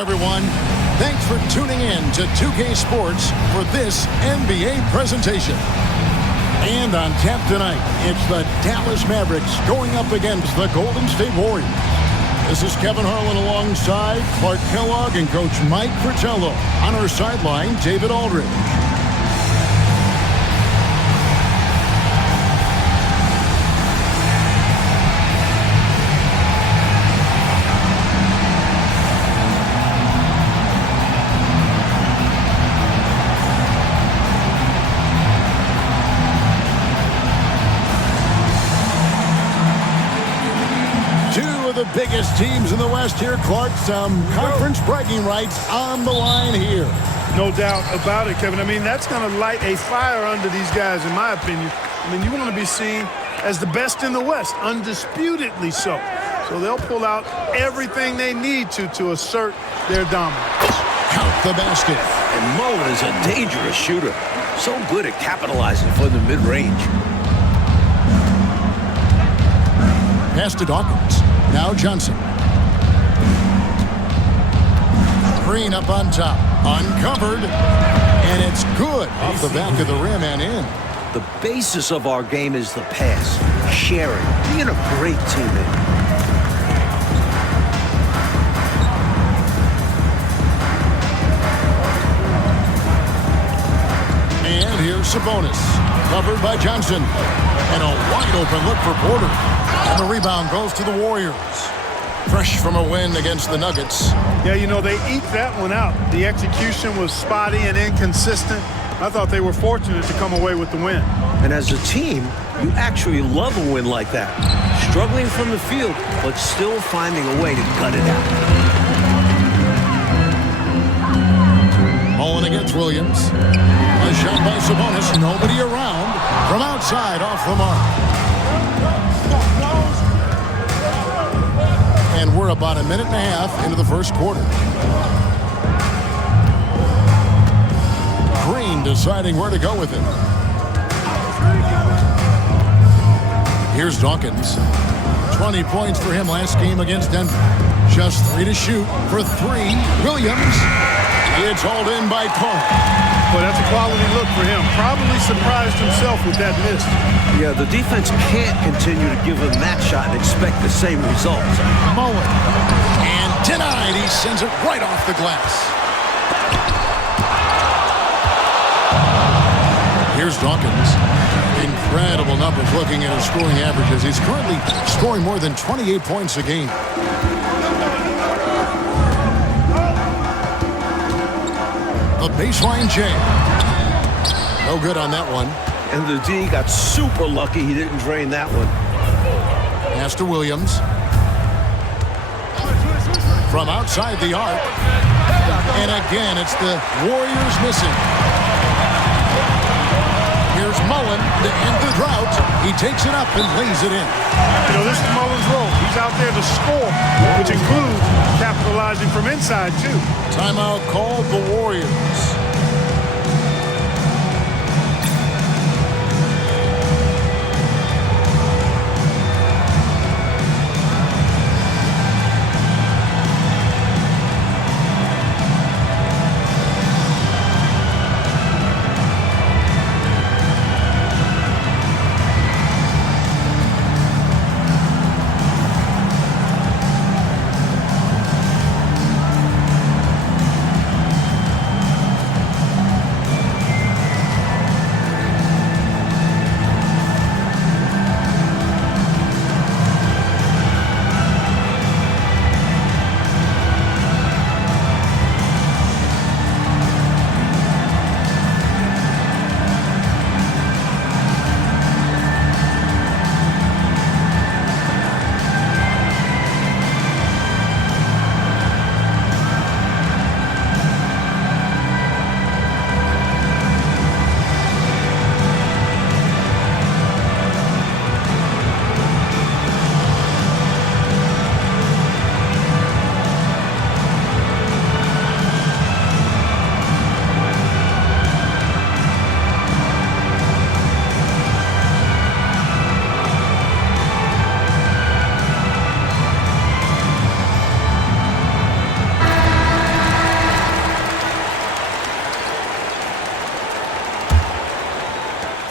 Everyone, thanks for tuning in to 2K Sports for this NBA presentation. And on tap tonight, it's the Dallas Mavericks going up against the Golden State Warriors. This is Kevin Harlan alongside Clark Kellogg and Coach Mike Fratello. On our sideline, David Aldridge. The biggest teams in the West here, Clark. Some conference bragging rights on the line here. No doubt about it, Kevin. I mean, that's going to light a fire under these guys, in my opinion. I mean, you want to be seen as the best in the West, undisputedly so. So they'll pull out everything they need to assert their dominance. Count the basket. And Mullen is a dangerous shooter. So good at capitalizing for the mid-range. Pass to Dawkins. Now Johnson. Green up on top. Uncovered. And it's good off the back of the rim and in. The basis of our game is the pass, sharing, being a great teammate. And here's Sabonis. Covered by Johnson. And a wide open look for Porter. And the rebound goes to the Warriors. Fresh from a win against the Nuggets. Yeah, you know, they eked that one out. The execution was spotty and inconsistent. I thought they were fortunate to come away with the win. And as a team, you actually love a win like that. Struggling from the field, but still finding a way to gut it out. Mullen against Williams. A shot by Sabonis. Nobody around. From outside, off the mark. And we're about a minute and a half into the first quarter. Green deciding where to go with it. Here's Dawkins. 20 points for him last game against Denver. Just 3 to shoot for 3. Williams. It's hauled in by Clark. Well, that's a quality look for him. Probably surprised himself with that miss. Yeah, the defense can't continue to give him that shot and expect the same results. Mullen. And denied. He sends it right off the glass. Here's Dawkins. Incredible numbers looking at his scoring averages. He's currently scoring more than 28 points a game. The baseline jam. No good on that one. And the D got super lucky he didn't drain that one. Pass to Williams. From outside the arc. And again, it's the Warriors missing. Here's Mullen to end the drought. He takes it up and lays it in. You know, this is Mullen's role. He's out there to score, which includes capitalizing from inside, too. Timeout called the Warriors.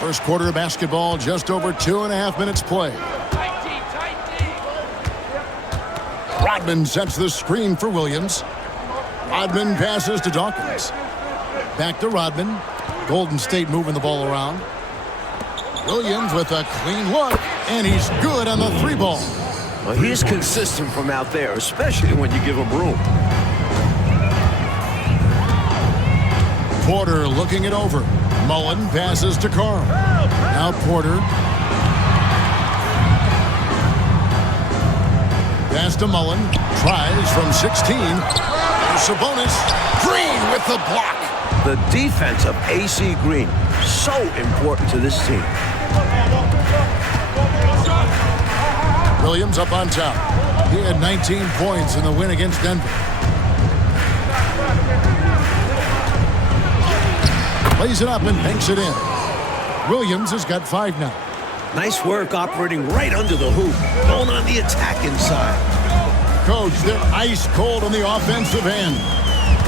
First quarter of basketball, just over 2.5 minutes play. Rodman sets the screen for Williams. Rodman passes to Dawkins. Back to Rodman. Golden State moving the ball around. Williams with a clean look, and he's good on the three ball. Well, he's consistent from out there, especially when you give him room. Porter looking it over. Mullen passes to Carl. Now Porter. Pass to Mullen. Tries from 16. Sabonis. Green with the block. The defense of AC Green, so important to this team. Williams up on top. He had 19 points in the win against Denver. Plays it up and banks it in. Williams has got 5 now. Nice work operating right under the hoop, going on the attack inside. Coach, they're ice cold on the offensive end.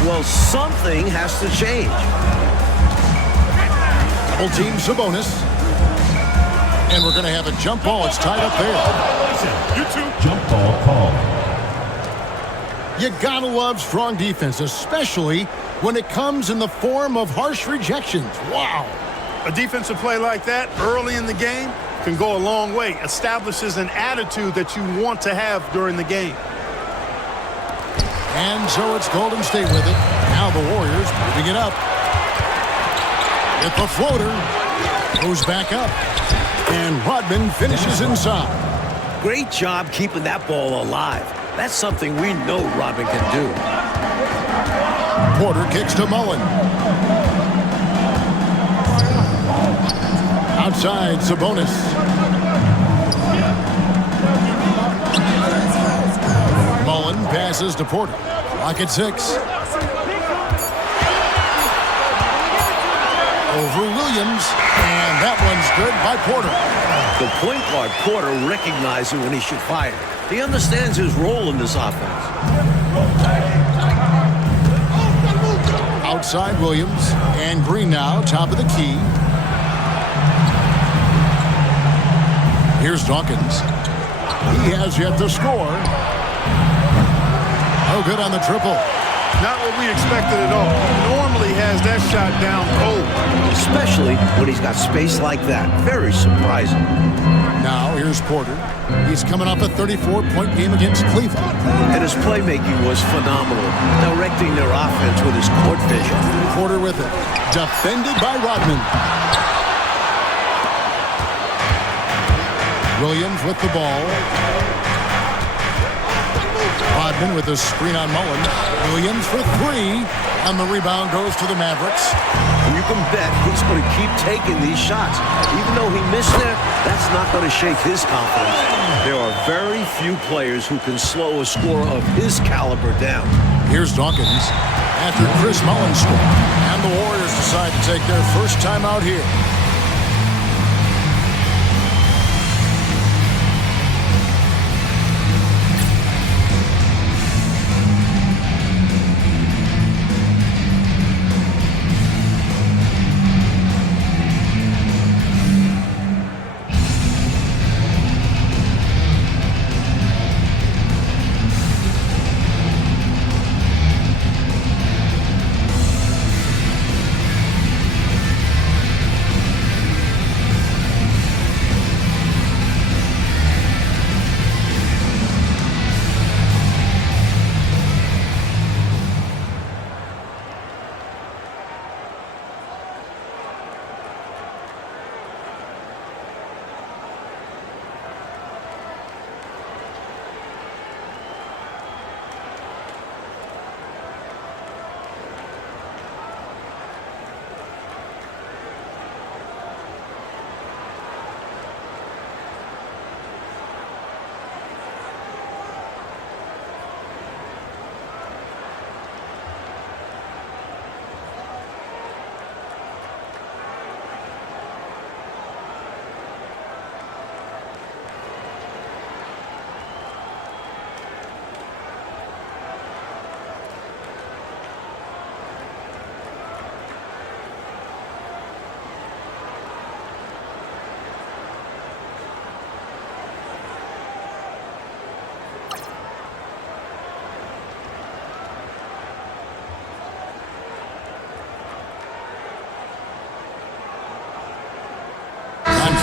Well, something has to change. Double team Sabonis. And we're going to have a jump ball. It's tied up there. Jump ball call. You gotta love strong defense, especially when it comes in the form of harsh rejections. Wow. A defensive play like that early in the game can go a long way. Establishes an attitude that you want to have during the game. And so it's Golden State with it. Now the Warriors moving it up. With the floater. Goes back up. And Rodman finishes inside. Great job keeping that ball alive. That's something we know Rodman can do. Porter kicks to Mullen. Outside, Sabonis. Mullen passes to Porter. Clock at 6. Over Williams. And that one's good by Porter. The point guard, Porter, recognizing when he should fire. He understands his role in this offense. Outside Williams. And Green now, top of the key. Here's Dawkins. He has yet to score. No good on the triple. Not what we expected at all. He normally has that shot down cold. Especially when he's got space like that. Very surprising. Now here's Porter. He's coming off a 34-point game against Cleveland. And his playmaking was phenomenal. Directing their offense with his court vision. Porter with it. Defended by Rodman. Williams with the ball. Rodman with the screen on Mullen. Williams for 3. And the rebound goes to the Mavericks. And you can bet he's going to keep taking these shots. Even though he missed there, that's not going to shake his confidence. There are very few players who can slow a scorer of his caliber down. Here's Dawkins after Chris Mullen scored. And the Warriors decide to take their first time out here.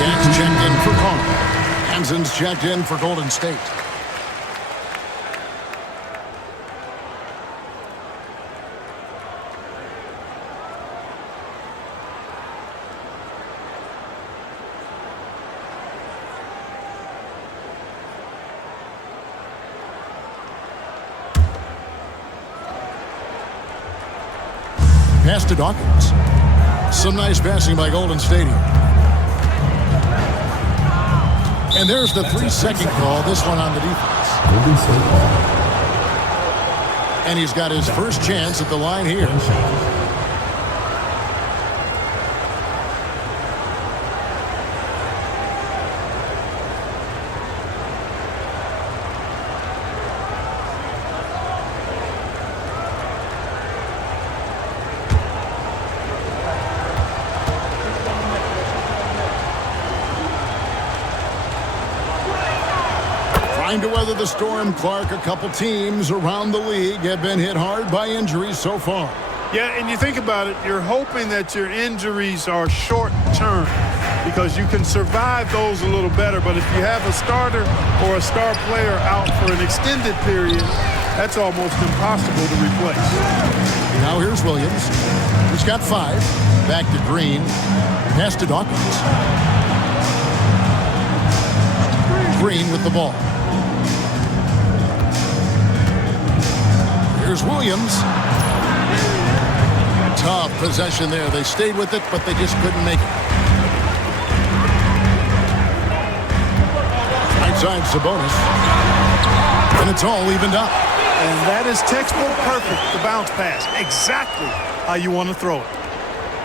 That's checked in for Connor. Hansen's checked in for Golden State. Pass to Dawkins. Some nice passing by Golden State here. And there's the 3-second call, this one on the defense. And he's got his first chance at the line here. Trying to weather the storm, Clark. A couple teams around the league have been hit hard by injuries so far. Yeah, and you think about it, you're hoping that your injuries are short-term because you can survive those a little better. But if you have a starter or a star player out for an extended period, that's almost impossible to replace. Now here's Williams. He's got 5. Back to Green. Pass to Dawkins. Green with the ball. Here's Williams. Tough possession there. They stayed with it, but they just couldn't make it. Right side, Sabonis. And it's all evened up. And that is textbook perfect, the bounce pass. Exactly how you want to throw it.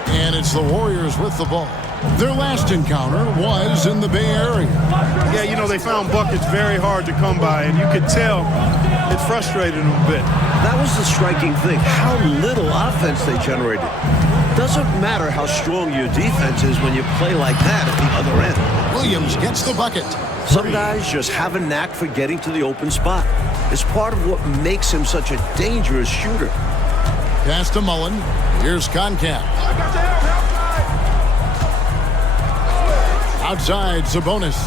And it's the Warriors with the ball. Their last encounter was in the Bay Area. Yeah, you know, they found buckets very hard to come by, and you could tell it frustrated them a bit. That was the striking thing, how little offense they generated. Doesn't matter how strong your defense is when you play like that at the other end. Williams gets the bucket. Some guys just have a knack for getting to the open spot. It's part of what makes him such a dangerous shooter. Pass to Mullen. Here's Concap. Outside, Sabonis.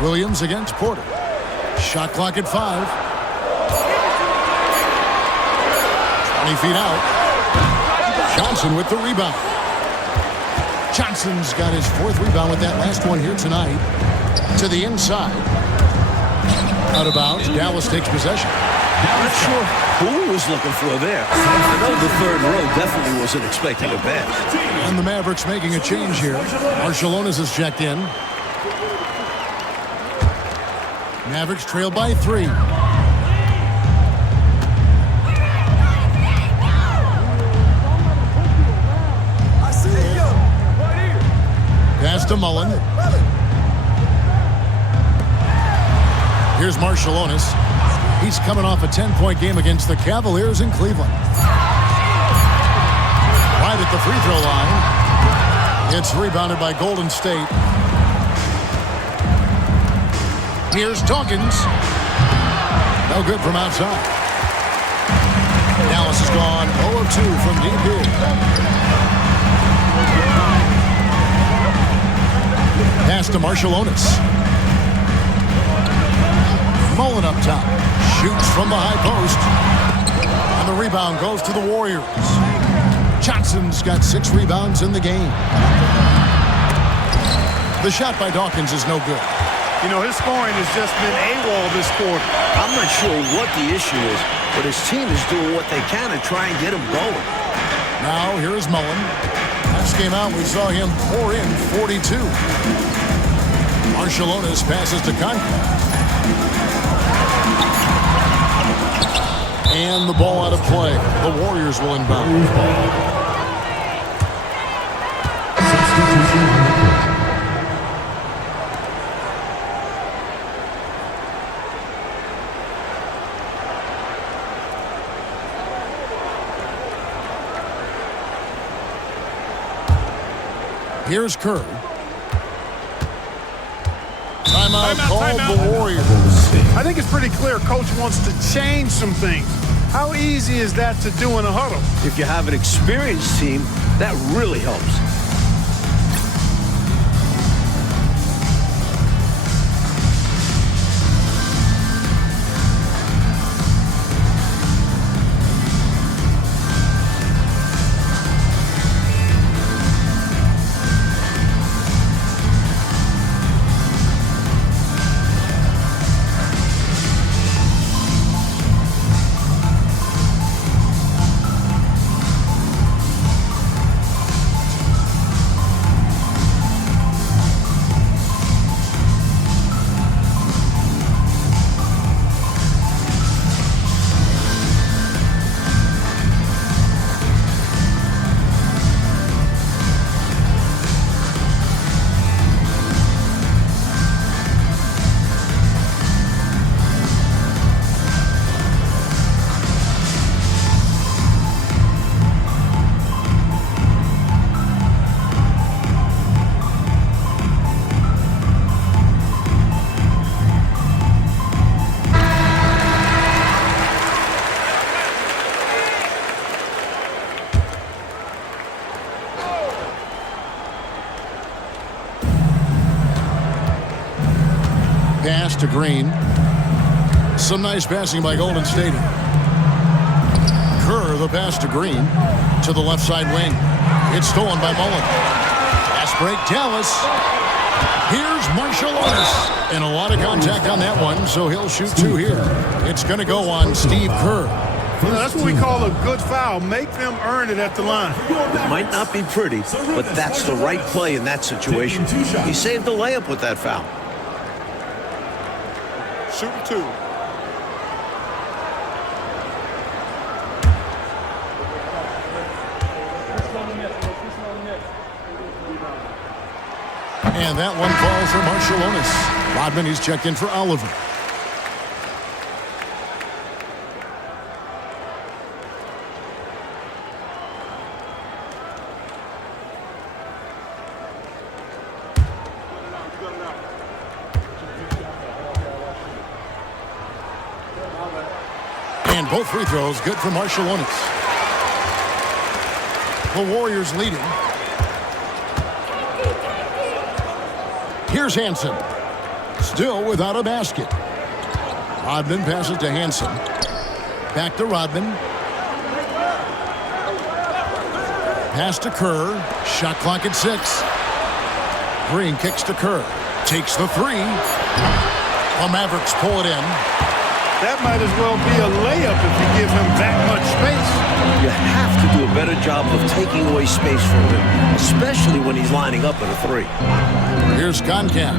Williams against Porter. Shot clock at 5. 20 feet out. Johnson with the rebound. Johnson's got his 4th rebound with that last one here tonight. To the inside. Out of bounds. Dallas takes possession. Not sure who he was looking for there. I know the third row definitely wasn't expecting a pass. And the Mavericks making a change here. Marciulionis is checked in. Mavericks trail by 3. Pass to Mullen. Here's Marciulionis. He's coming off a 10-point game against the Cavaliers in Cleveland. Right at the free throw line. It's rebounded by Golden State. Here's Dawkins. No good from outside. Dallas has gone 0 of 2 from deep here. Pass to Marciulionis. Mullen up top. Shoots from the high post. And the rebound goes to the Warriors. Johnson's got 6 rebounds in the game. The shot by Dawkins is no good. You know, his scoring has just been AWOL this quarter. I'm not sure what the issue is, but his team is doing what they can to try and get him going. Now, here is Mullen. Last game out, we saw him pour in 42. Marciulionis passes to Concap. And the ball out of play. The Warriors will inbound. Here's Kerr. Timeout called the Warriors. I think it's pretty clear Coach wants to change some things. How easy is that to do in a huddle? If you have an experienced team, that really helps. Pass to Green. Some nice passing by Golden State. Kerr, the pass to Green. To the left side wing. It's stolen by Mullen. Pass break, Dallas. Here's Marciulionis. And a lot of contact on that one, so he'll shoot two here. It's going to go on Steve Kerr. You know, that's what we call a good foul. Make them earn it at the line. It might not be pretty, but that's the right play in that situation. He saved the layup with that foul. Shooting two. And that one falls for Marciulionis. Rodman, he's checked in for Oliver. And both free throws good for Marciulionis. The Warriors leading. Here's Hansen. Still without a basket. Rodman passes to Hansen. Back to Rodman. Pass to Kerr. Shot clock at 6. Green kicks to Kerr. Takes the three. The Mavericks pull it in. That might as well be a layup if you give him that much space. You have to do a better job of taking away space from him, especially when he's lining up at a three. Here's Concap.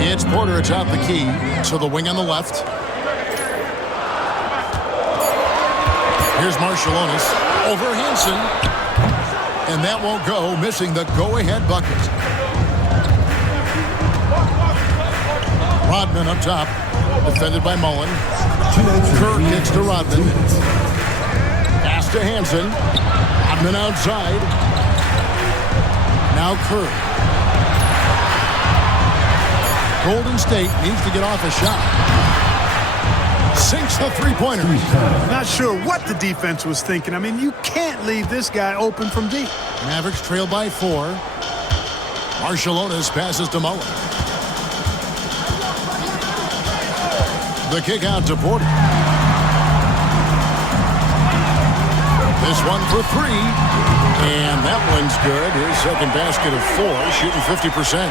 It's Porter atop the key. To the wing on the left. Here's Marciulionis. Over Hansen. And that won't go, missing the go-ahead bucket. Rodman up top. Defended by Mullen. Kerr kicks to Rodman. Pass to Hansen. Rodman outside. Now Kerr. Golden State needs to get off a shot. Sinks the three-pointer. Not sure what the defense was thinking. I mean, you can't leave this guy open from deep. Mavericks trail by 4. Marciulionis passes to Mullen. The kick out to Porter. This one for 3. And that one's good. His second basket of 4, shooting 50%.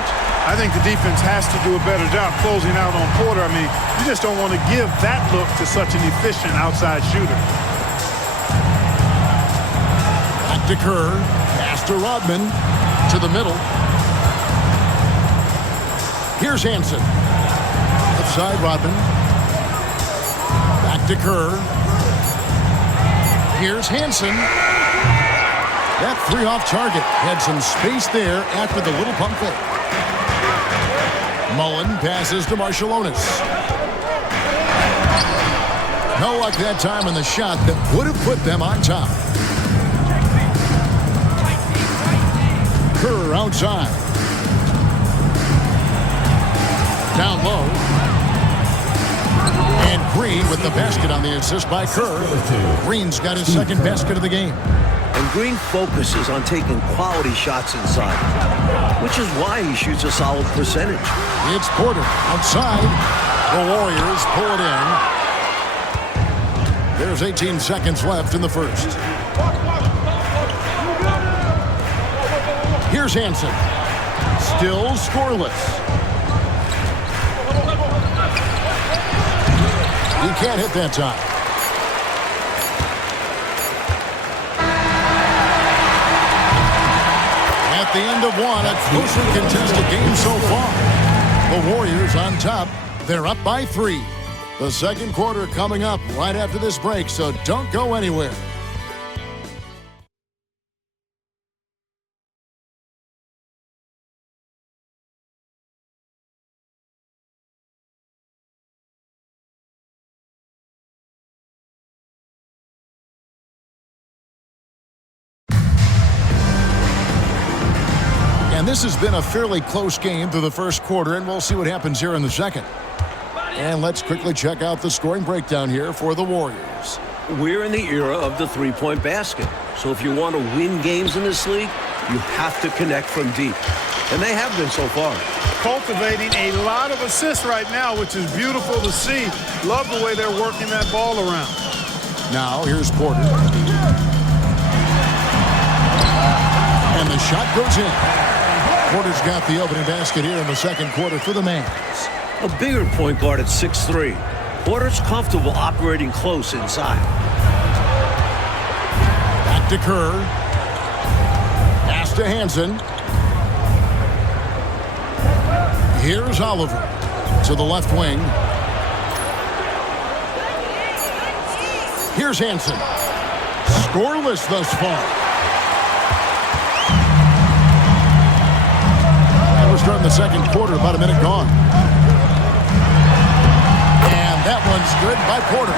I think the defense has to do a better job closing out on Porter. I mean, you just don't want to give that look to such an efficient outside shooter. Back to Kerr. Pass to Rodman. To the middle. Here's Hansen. Left side, Rodman. Back to Kerr. Here's Hansen. That three off target. Had some space there after the little pump fake. Mullen passes to Marciulionis. No luck that time on the shot that would have put them on top. Kerr outside. Down low. And Green with the basket on the assist by Kerr. Green's got his second basket of the game. And Green focuses on taking quality shots inside, which is why he shoots a solid percentage. It's Porter outside. The Warriors pull it in. There's 18 seconds left in the first. Here's Hansen. Still scoreless. He can't hit that time. At the end of one, a closely contested game so far. The Warriors on top. They're up by 3. The second quarter coming up right after this break, so don't go anywhere. And this has been a fairly close game through the first quarter, and we'll see what happens here in the second. And let's quickly check out the scoring breakdown here for the Warriors. We're in the era of the three-point basket. So if you want to win games in this league, you have to connect from deep. And they have been so far. Cultivating a lot of assists right now, which is beautiful to see. Love the way they're working that ball around. Now, here's Porter. And the shot goes in. Porter's got the opening basket here in the second quarter for the Mavs. A bigger point guard at 6'3". Porter's comfortable operating close inside. Back to Kerr. Pass to Hansen. Here's Oliver to the left wing. Here's Hansen. Scoreless thus far. And we're starting the second quarter, about a minute gone. And that one's good by Porter.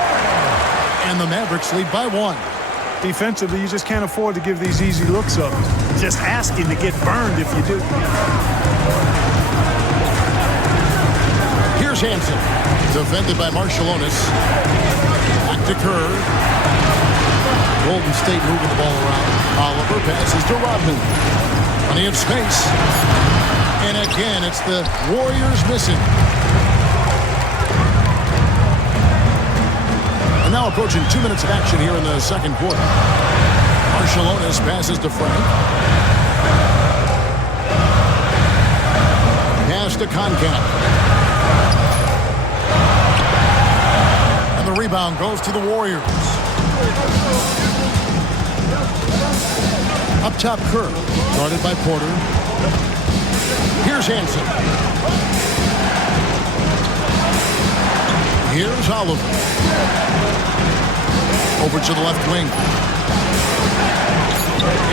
And the Mavericks lead by 1. Defensively, you just can't afford to give these easy looks up. Just asking to get burned if you do. Here's Hansen. Defended by Marshallonis. Back to Kerr. Golden State moving the ball around. Oliver passes to Rodman. Plenty of space. And again, it's the Warriors missing. And now approaching 2 minutes of action here in the second quarter. Marshallonis passes to Frank. Pass to Concap. And the rebound goes to the Warriors. Up top, Kerr. Guarded by Porter. Here's Hansen. Here's Oliver. Over to the left wing.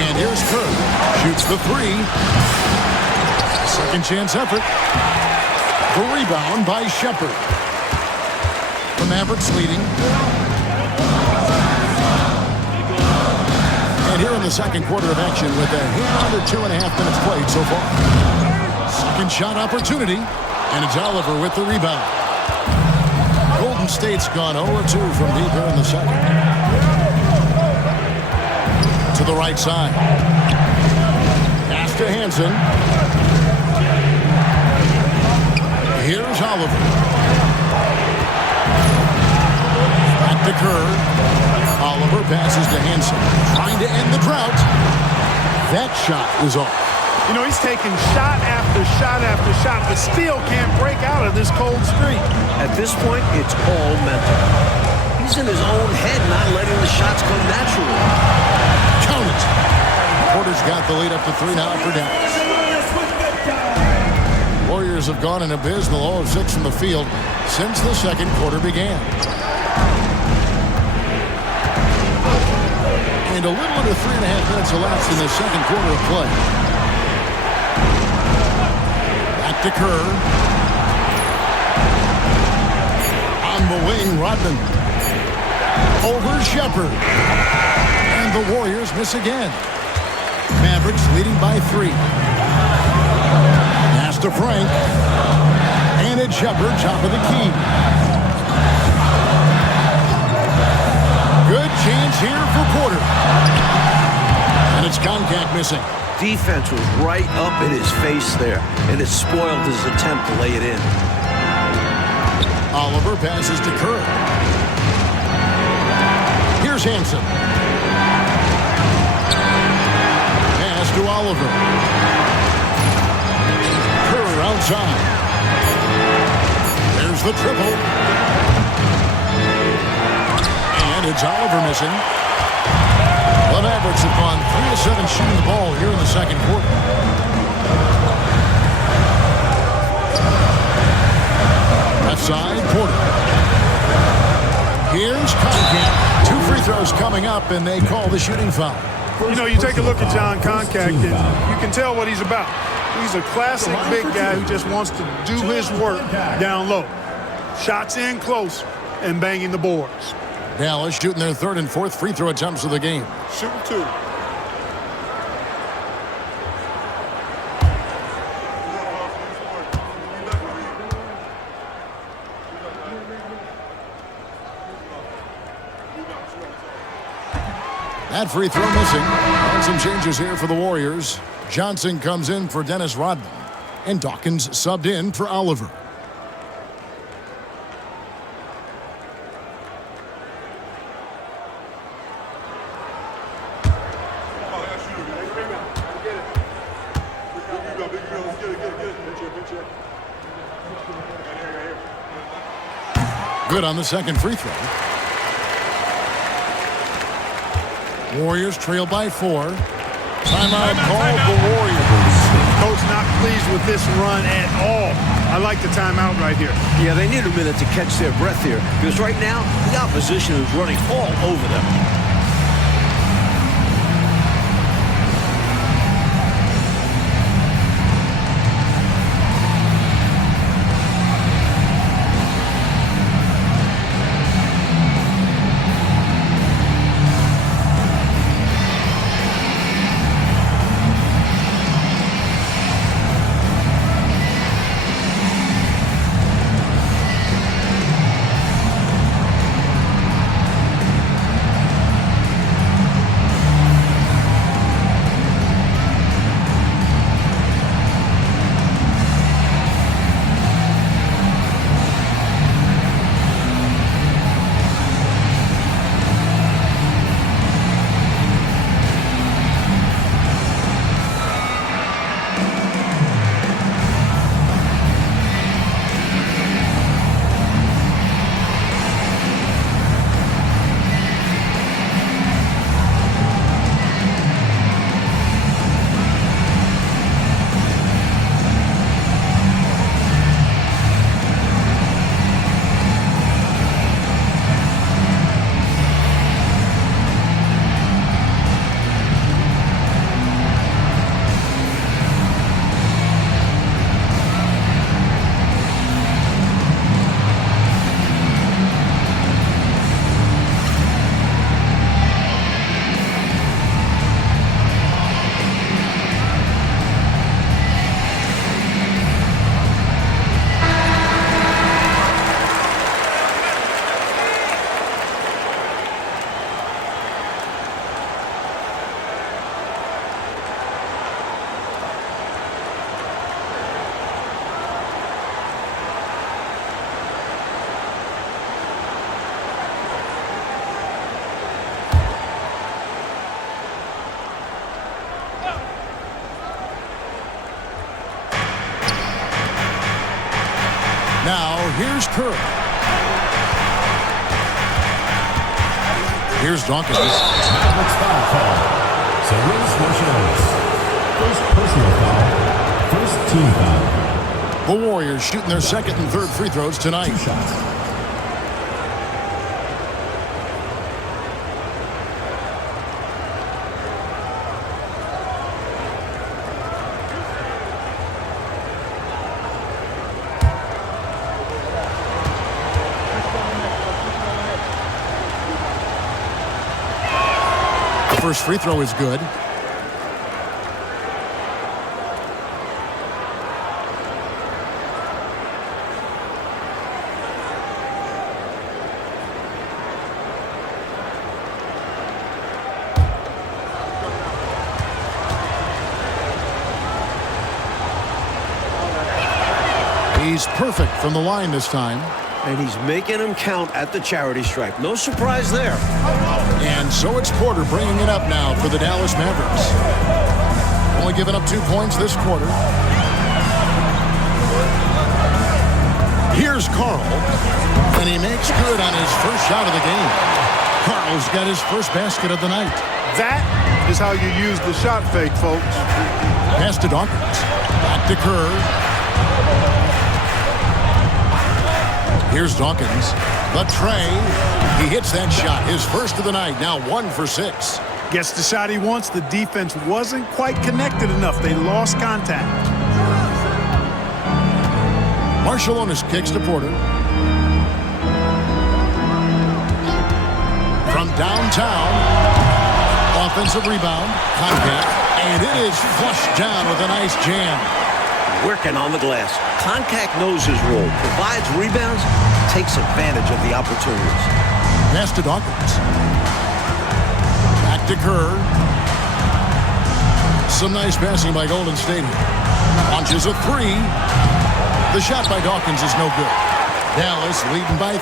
And here's Kerr. Shoots the 3. Second chance effort. The rebound by Shepard. The Mavericks leading. And here in the second quarter of action with a under 2.5 minutes played so far. Second shot opportunity. And it's Oliver with the rebound. Golden State's gone 0-2 from deep here in the second. To the right side. Pass to Hansen. Here's Oliver. Back to Kerr. Oliver passes to Hansen. Trying to end the drought. That shot is off. You know, he's taking shot after shot after shot, but still can't break out of this cold streak. At this point, it's all mental. He's in his own head, not letting the shots come naturally. Count it. Porter's got the lead up to 3 now for Dallas. Warriors have gone an abysmal 0-6 from the field since the second quarter began. And a little under 3.5 minutes elapsed in the second quarter of play. Back to Kerr. On the wing, Rodman. Over Shepard. And the Warriors miss again. Mavericks leading by 3. Pass to Frank. And it's Shepard, top of the key. for Porter. And it's contact missing. Defense was right up in his face there, and it spoiled his attempt to lay it in. Oliver passes to Kerr. Here's Hansen. Pass to Oliver. Kerr outside. There's the triple. And it's Oliver missing. The Mavericks have gone 3 of 7 shooting the ball here in the second quarter. Left side, Porter. Here's Concat. 2 free throws coming up, and they call the shooting foul. You know, you take a look at John Concat, and you can tell what he's about. He's a classic big guy who just wants to do his work down low. Shots in close and banging the boards. Dallas shooting their 3rd and 4th free throw attempts of the game. Shooting 2. That free throw missing. And some changes here for the Warriors. Johnson comes in for Dennis Rodman. And Dawkins subbed in for Oliver. Good on the second free throw. Warriors trail by 4. Timeout called the Warriors. Coach not pleased with this run at all. I like the timeout right here. Yeah, they need a minute to catch their breath here, because right now the opposition is running all over them. Now, here's Kerr. Here's Dawkins. Mavericks foul call. Seguros Nacionales. First personal foul. First team foul. The Warriors shooting their 2nd and 3rd free throws tonight. 2 shots. First free throw is good. He's perfect from the line this time. And he's making them count at the charity stripe. No surprise there. And so it's Porter bringing it up now for the Dallas Mavericks. Only giving up 2 points this quarter. Here's Carl, and he makes good on his first shot of the game. Carl's got his first basket of the night. That is how you use the shot fake, folks. Pass to Dawkins. Back to Kerr. Here's Dawkins. The tray. He hits that shot. His first of the night. Now 1 for 6. Gets the shot he wants. The defense wasn't quite connected enough. They lost contact. Marciulionis kicks to Porter. From downtown. Offensive rebound. Contact. And it is flushed down with a nice jam. Working on the glass. Contact knows his role. Provides rebounds. Takes advantage of the opportunities. Pass to Dawkins. Back to Kerr. Some nice passing by Golden State. Launches a 3. The shot by Dawkins is no good. Dallas leading by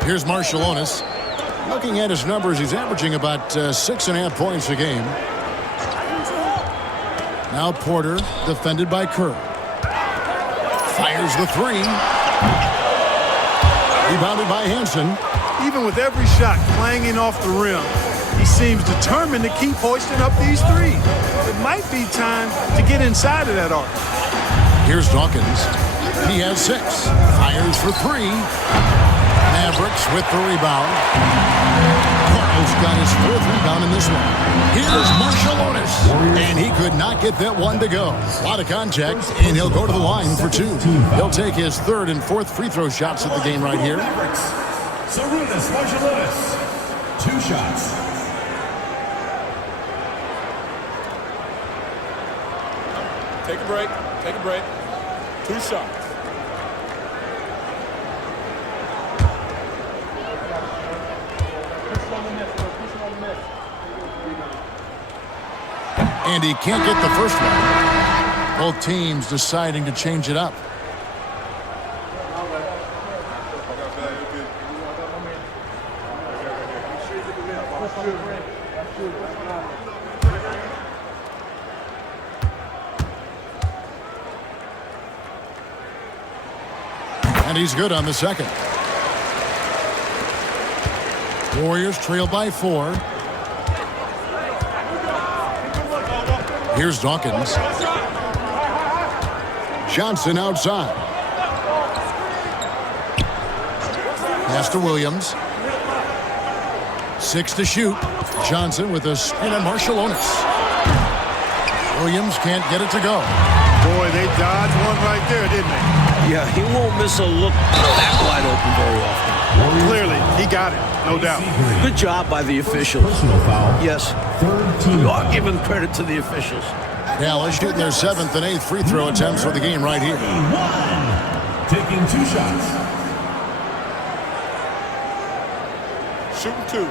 3. Here's Marciulionis. Looking at his numbers, he's averaging about 6.5 points a game. Now Porter, defended by Kerr. Fires the 3. Rebounded by Hansen. Even with every shot clanging off the rim, he seems determined to keep hoisting up these threes. It might be time to get inside of that arc. Here's Dawkins. He has 6. Fires for 3. Mavericks with the rebound. Carl's got his 4th rebound in this one. Here's Marciulionis. And he could not get that one to go. A lot of contact, and he'll go to the line for 2. He'll take his 3rd and 4th free throw shots of the game right here. Sarunas Marciulionis. 2 shots. Take a break. Take a break. 2 shots. And he can't get the first one. Both teams deciding to change it up. And he's good on the second. Warriors trail by 4. Here's Dawkins. Johnson outside. Pass to Williams. 6 to shoot. Johnson with a screen on Marciulionis. Williams can't get it to go. Boy, they dodged one right there, didn't they? Yeah, he won't miss a look that wide open very often. Clearly, he got it, no doubt. Good job by the officials. Personal foul. Yes, 3rd team. we are giving credit to the officials. Dallas shooting their 7th and 8th free throw attempts for the game right here. 1. Taking 2 shots. Shooting 2.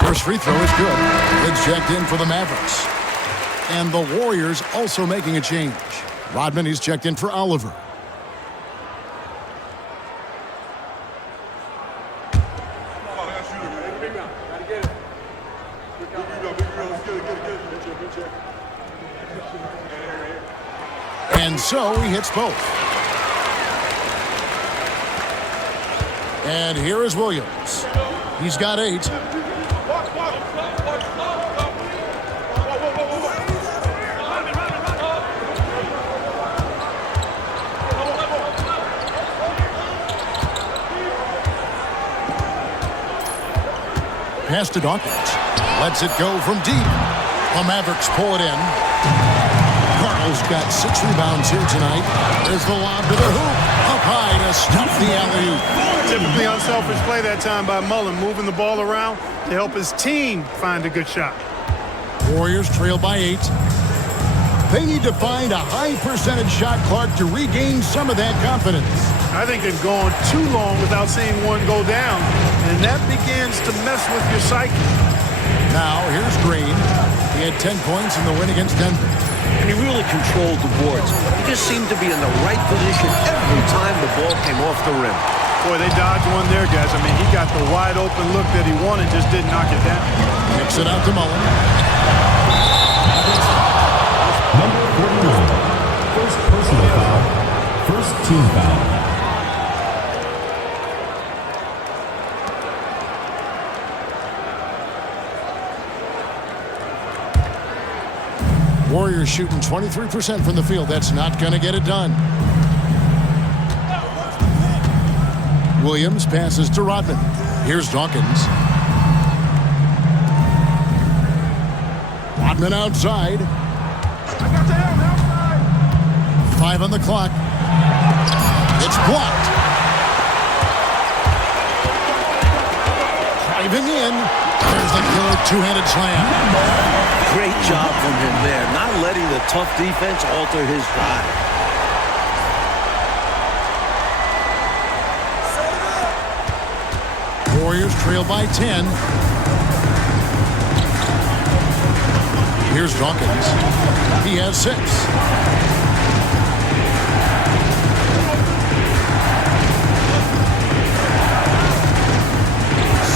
First free throw is good. Good checked in for the Mavericks. And the Warriors also making a change. Rodman, he's checked in for Oliver. And so he hits both. And here is Williams. He's got 8. Pass to Dawkins. Lets it go from deep. The Mavericks pull it in. Carl's got 6 rebounds here tonight. There's the lob to the hoop. Up high to stuff the alley-oop. Typically unselfish play that time by Mullen, moving the ball around to help his team find a good shot. Warriors trail by 8. They need to find a high percentage shot, Clark, to regain some of that confidence. I think they've gone too long without seeing one go down, and that begins to mess with your psyche. Now, here's Green. He had 10 points in the win against Denver. And he really controlled the boards. He just seemed to be in the right position every time the ball came off the rim. Boy, they dodged one there, guys. I mean, he got the wide open look that he wanted, just didn't knock it down. Kicks it out to Mullen. Number 49. First personal foul. First team foul. Warriors shooting 23% from the field. That's not going to get it done. Williams passes to Rodman. Here's Dawkins. Rodman outside. 5 on the clock. It's blocked. Driving in. There's the killer two-handed slam. Great job from him there, not letting the tough defense alter his drive. Warriors trail by 10. Here's Dawkins. He has 6.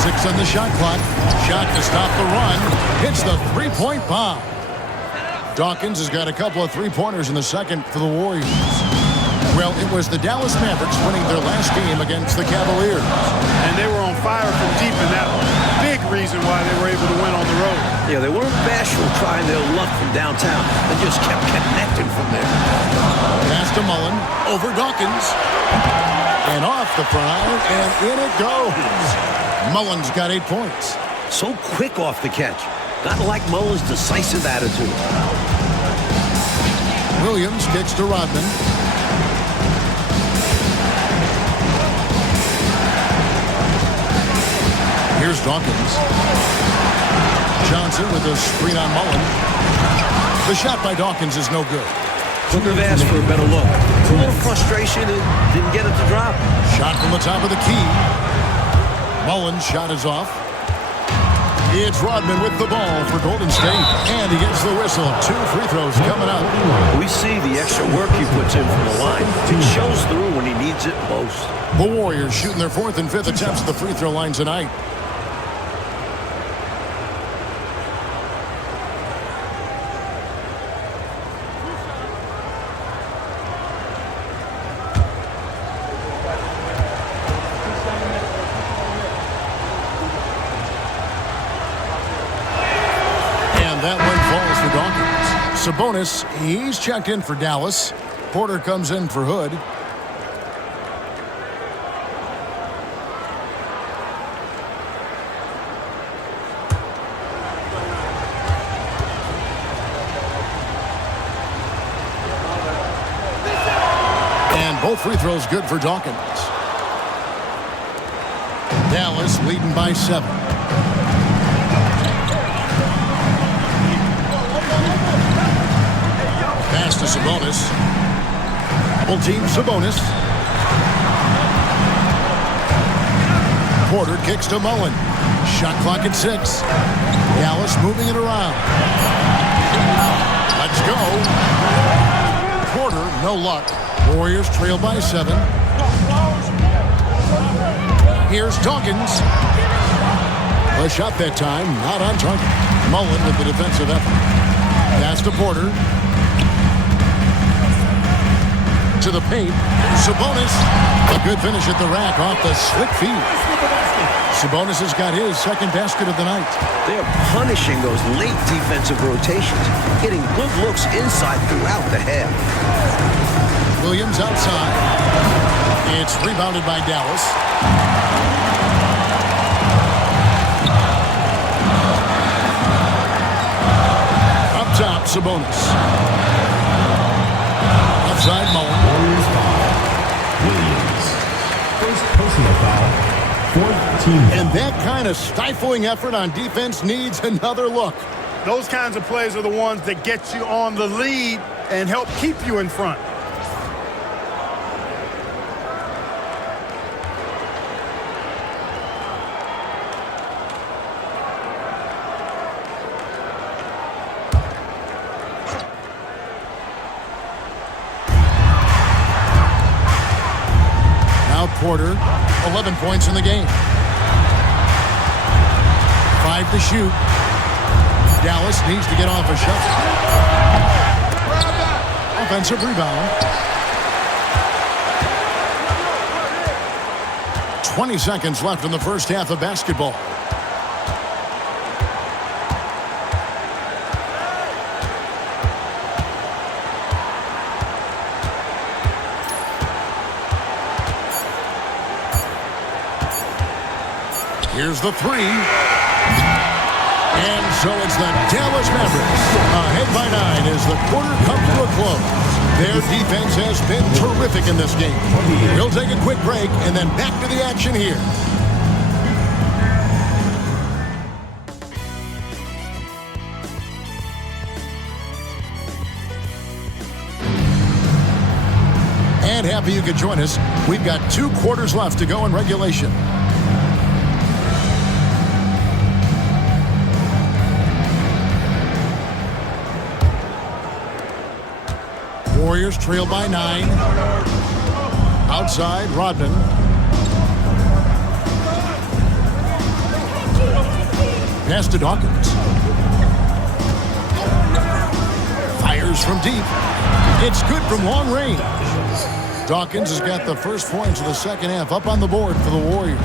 Six on the shot clock. Shot to stop the run. Hits the three-point bomb. Dawkins has got a couple of three-pointers in the second for the Warriors. Well, it was the Dallas Mavericks winning their last game against the Cavaliers. And they were on fire from deep, and that big reason why they were able to win on the road. Yeah, they weren't bashful trying their luck from downtown. They just kept connecting from there. Pass to Mullen. Over Dawkins. And off the front iron, and in it goes. Mullen's got 8 points. So quick off the catch. Not like Mullen's decisive attitude. Williams kicks to Rodman. Here's Dawkins. Johnson with a screen on Mullen. The shot by Dawkins is no good. Couldn't have asked for a better look. A little frustration and didn't get it to drop. Shot from the top of the key. Mullen's shot is off. It's Rodman with the ball for Golden State. And he gets the whistle. 2 free throws coming up. We see the extra work he puts in from the line. It shows through when he needs it most. The Warriors shooting their 4th and 5th attempts at the free throw line tonight. That one falls for Dawkins. Sabonis, he's checked in for Dallas. Porter comes in for Hood. And both free throws good for Dawkins. Dallas leading by 7. Pass to Sabonis. Double team Sabonis. Porter kicks to Mullen. Shot clock at 6. Dallas moving it around. Let's go. Porter, no luck. Warriors trail by 7. Here's Dawkins. A shot that time, not on target. Mullen with the defensive effort. Pass to Porter. To the paint. Sabonis. A good finish at the rack off the slick feed. Sabonis has got his 2nd basket of the night. They're punishing those late defensive rotations, getting good looks inside throughout the half. Williams outside. It's rebounded by Dallas. Up top, Sabonis. Outside Mullen. Warriors foul. Williams. First personal foul. 4th team foul. And that kind of stifling effort on defense needs another look. Those kinds of plays are the ones that get you on the lead and help keep you in front. Porter, 11 points in the game. 5 to shoot. Dallas needs to get off a shot. Offensive rebound. 20 seconds left in the first half of basketball. Here's the three. And so it's the Dallas Mavericks ahead by 9 as the quarter comes to a close. Their defense has been terrific in this game. We'll take a quick break and then back to the action here. And happy you could join us. We've got 2 quarters left to go in regulation. Warriors trail by 9. Outside, Rodman. Pass to Dawkins. Fires from deep. It's good from long range. Dawkins has got the first points of the second half up on the board for the Warriors.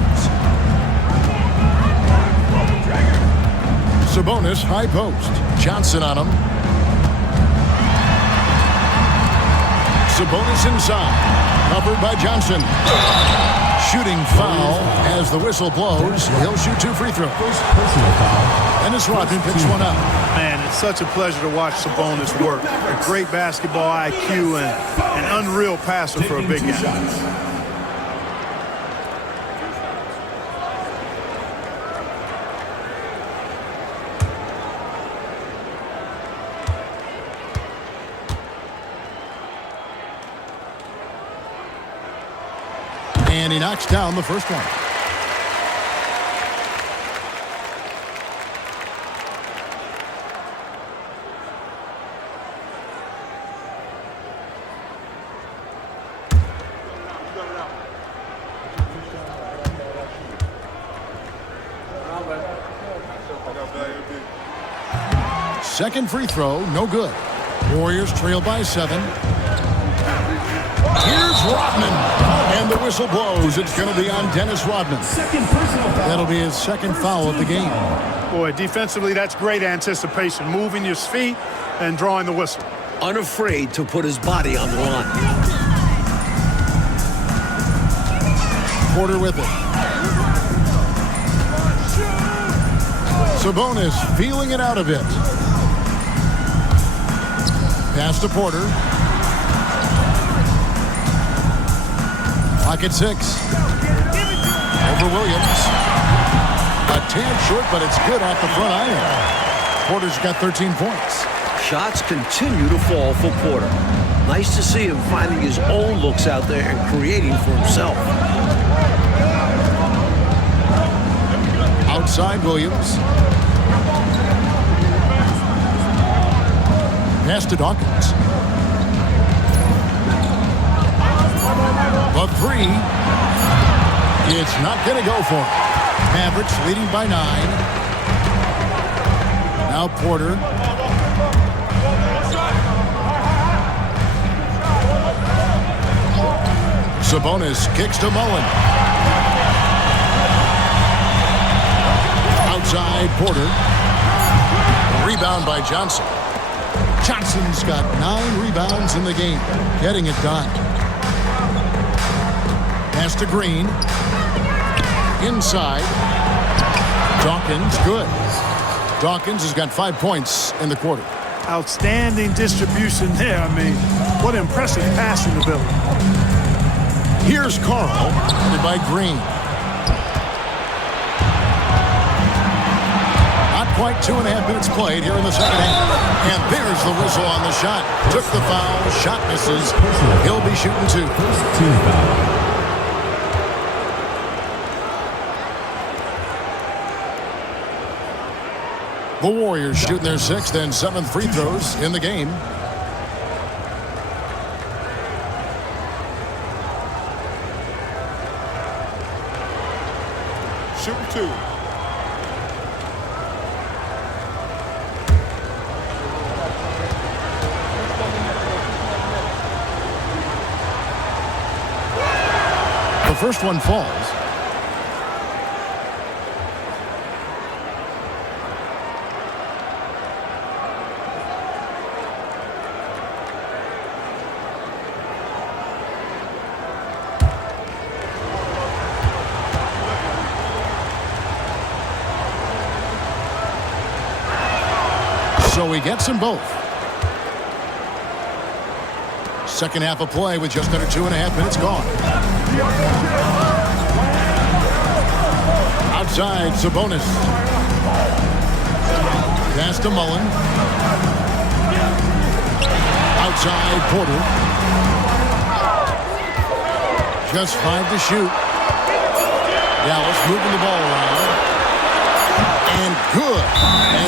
Sabonis, high post. Johnson on him. Sabonis inside. Covered by Johnson. Shooting foul as the whistle blows. He'll shoot 2 free throws. Dennis Rodman picks one up. Man, it's such a pleasure to watch Sabonis work. A great basketball IQ and an unreal passer for a big guy. And he knocks down the first one. Second free throw, no good. Warriors trail by 7. Here's Rodman. And the whistle blows. It's going to be on Dennis Rodman. That'll be his second foul of the game. Boy, defensively, that's great anticipation. Moving your feet and drawing the whistle. Unafraid to put his body on the line. Porter with it. Sabonis feeling it out a bit. Pass to Porter. Clock at 6. Over Williams. A tad short, but it's good off the front iron. Porter's got 13 points. Shots continue to fall for Porter. Nice to see him finding his own looks out there and creating for himself. Outside Williams. Pass to Dawkins. The three. It's not going to go for him. Mavericks leading by 9. Now Porter. Sabonis kicks to Mullen. Outside Porter. Rebound by Johnson. Johnson's got 9 rebounds in the game. Getting it done. Pass to Green. Inside. Dawkins, good. Dawkins has got 5 points in the quarter. Outstanding distribution there. I mean, what impressive passing ability. Here's Carl, by Green. Not quite 2.5 minutes played here in the second half. And there's the whistle on the shot. Took the foul. Shot misses. He'll be shooting 2. First team foul. The Warriors shooting their 6th and 7th free throws in the game. Shooting 2. The first one falls. So he gets them both. Second half of play with just under 2.5 minutes gone. Outside, Sabonis. Pass to Mullen. Outside, Porter. Just 5 to shoot. Dallas moving the ball around. And good,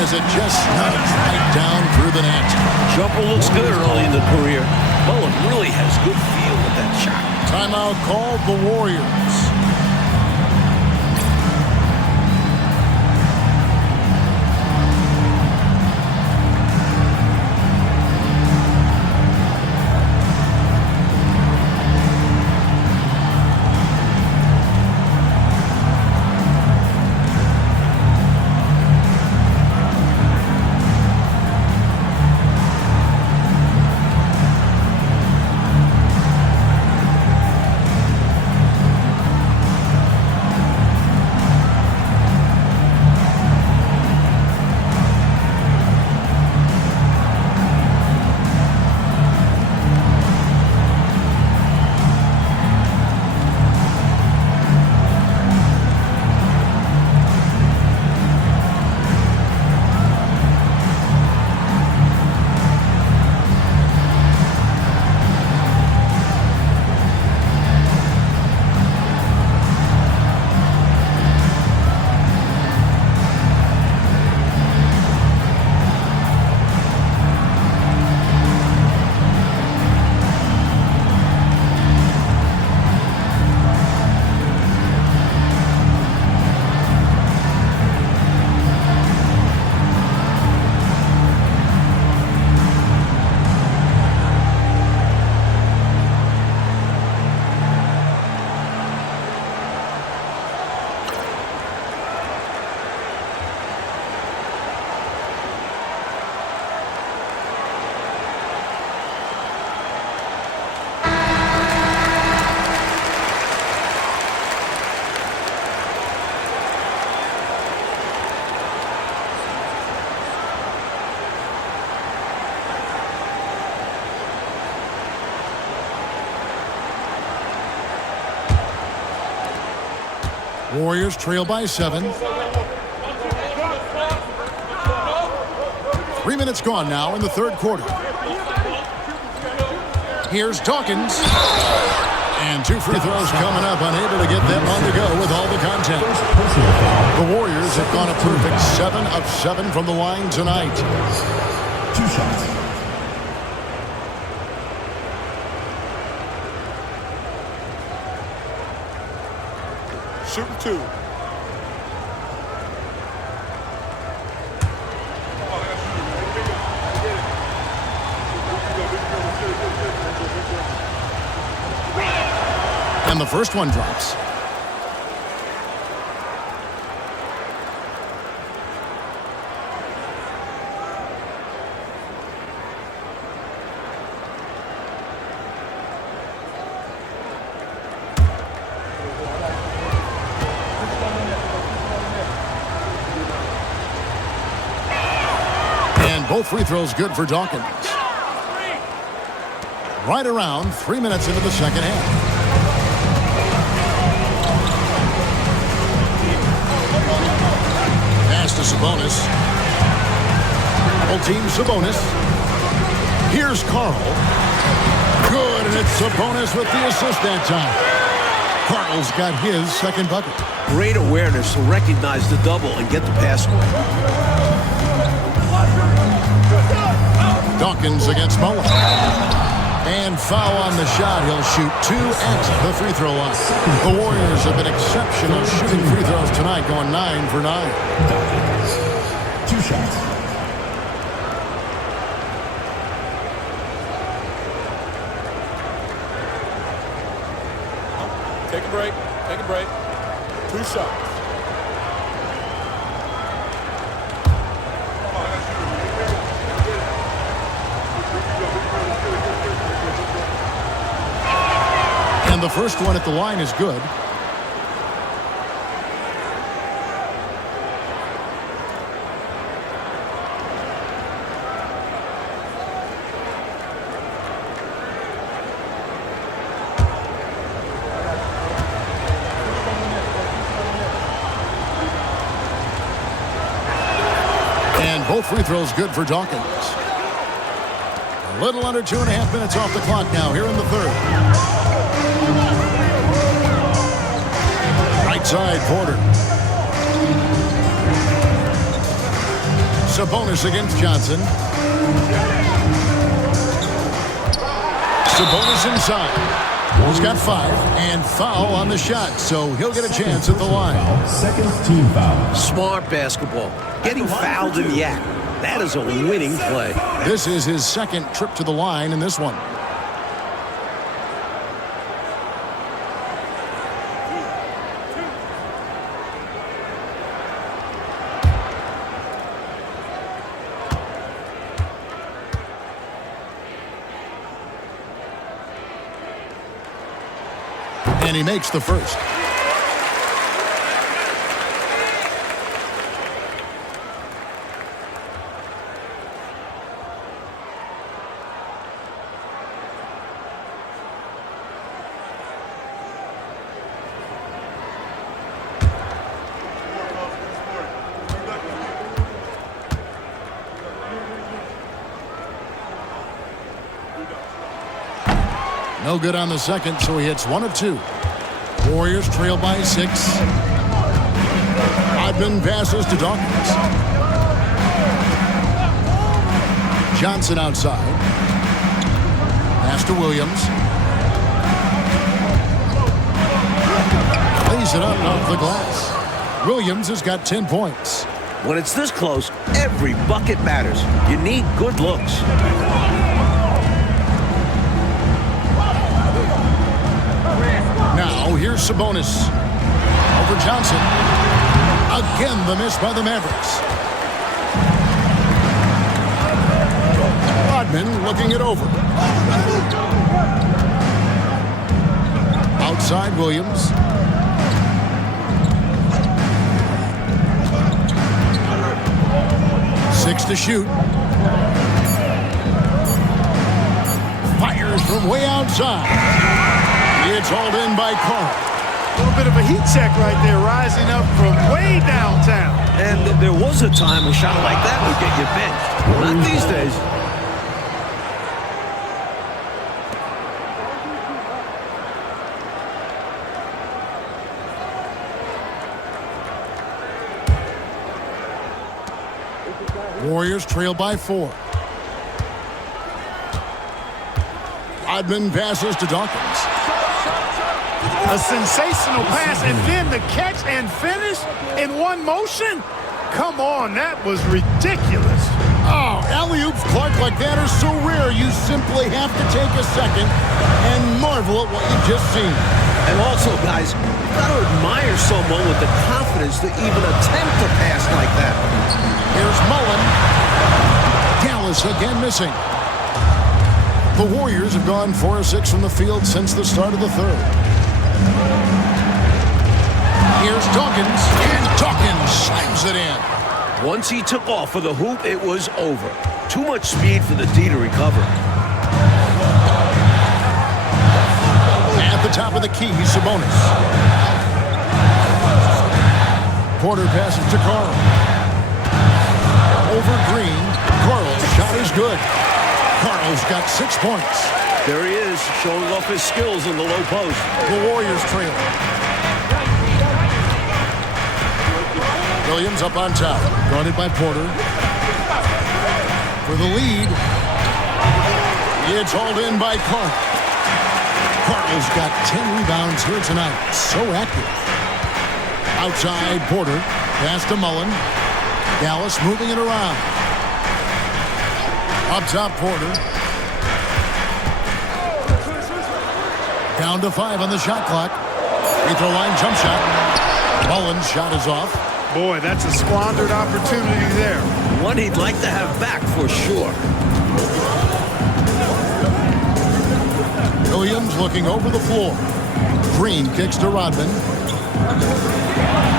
as it just snugs right down through the net. Jumper looks good early in the career. Mullen really has good feel with that shot. Timeout called the Warriors. Warriors trail by 7. 3 minutes gone now in the third quarter. Here's Dawkins. And 2 free throws coming up, unable to get that one to go with all the content. The Warriors have gone a perfect 7 of 7 from the line tonight. 2 shots. Shooting 2. And the first one drops. And both free throws good for Dawkins. Right around 3 minutes into the second half. Pass to Sabonis. Double team Sabonis. Here's Carl. Good, and it's Sabonis with the assist that time. Carl's got his second bucket. Great awareness to recognize the double and get the pass away. Dawkins against Mullen. And foul on the shot. He'll shoot 2 at the free throw line. The Warriors have been exceptional shooting free throws tonight, going 9 for 9. Dawkins. 2 shots. Take a break. Take a break. 2 shots. And the first one at the line is good. And both free throws good for Dawkins. A little under 2.5 minutes off the clock now here in the third. Right side, Porter. Sabonis against Johnson. Sabonis inside. He's got 5 and foul on the shot, so he'll get a chance at the line. Second team foul. Smart basketball. Getting fouled in the act. That is a winning play. This is his second trip to the line in this one. And he makes the first. No good on the second, so he hits 1 of 2. Warriors trail by 6. Odman passes to Dawkins. Johnson outside. Pass to Williams. Lays it up off the glass. Williams has got 10 points. When it's this close, every bucket matters. You need good looks. Now, here's Sabonis. Over Johnson. Again, the miss by the Mavericks. Rodman looking it over. Outside Williams. Six to shoot. Fires from way outside. It's hauled in by Carl. A little bit of a heat check right there, rising up from way downtown. And there was a time a shot like that would get you benched. Not these days. Warriors trail by 4. Odman passes to Dawkins. A sensational pass, and then the catch and finish in one motion? Come on, that was ridiculous. Oh, alley-oops, Clark, like that are so rare, you simply have to take a second and marvel at what you've just seen. And also, guys, you've got to admire someone with the confidence to even attempt a pass like that. Here's Mullen. Dallas again missing. The Warriors have gone 4 of 6 from the field since the start of the third. Here's Dawkins, and Dawkins slams it in. Once he took off for the hoop, it was over. Too much speed for the D to recover. At the top of the key, Sabonis. Porter passes to Carl. Over Green. Carl's shot is good. Carl's got 6 points. There he is, showing off his skills in the low post. The Warriors trail. Williams up on top. Guarded by Porter. For the lead. It's hauled in by Carl. Carl's got 10 rebounds here tonight. So active. Outside Porter. Pass to Mullen. Dallas moving it around. Up top Porter. Down to 5 on the shot clock. Free throw line jump shot. Mullen's shot is off. Boy, that's a squandered opportunity there. One he'd like to have back for sure. Williams looking over the floor. Green kicks to Rodman.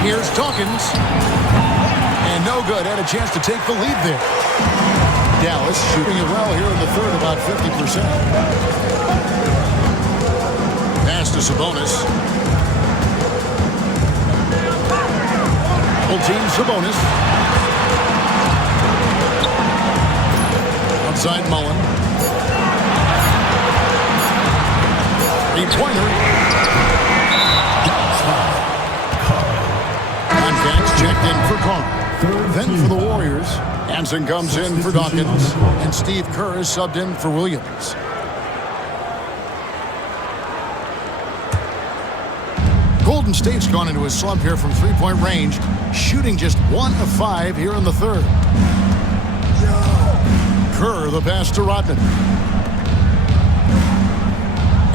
Here's Dawkins. And no good. Had a chance to take the lead there. Dallas shooting it well here in the third, about 50%. Pass to Sabonis. Full team Sabonis. Outside Mullen. Three-pointer. Contacts checked in for Carl. Then for the Warriors, Hansen comes in for Dawkins, and Steve Kerr is subbed in for Williams. Golden State's gone into a slump here from three-point range, shooting just 1 of 5 here in the third. Kerr, the pass to Rodman.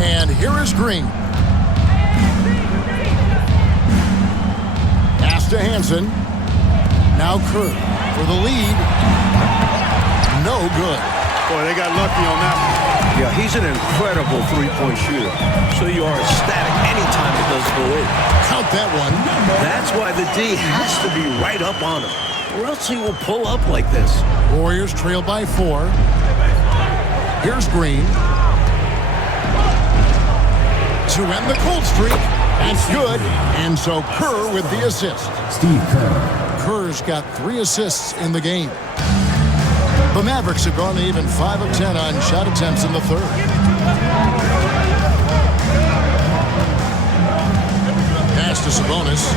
And here is Green. Pass to Hansen. Now Kerr for the lead. No good. Boy, they got lucky on that one. Yeah, he's an incredible three-point shooter. So you are ecstatic anytime it does go in. Count that one. That's why the D has to be right up on him, or else he will pull up like this. Warriors trail by 4. Here's Green. To end the cold streak. That's good. And so Kerr with the assist. Steve Kerr. Kerr's got 3 assists in the game. The Mavericks have gone to even 5 of 10 on shot attempts in the third. Pass to Sabonis.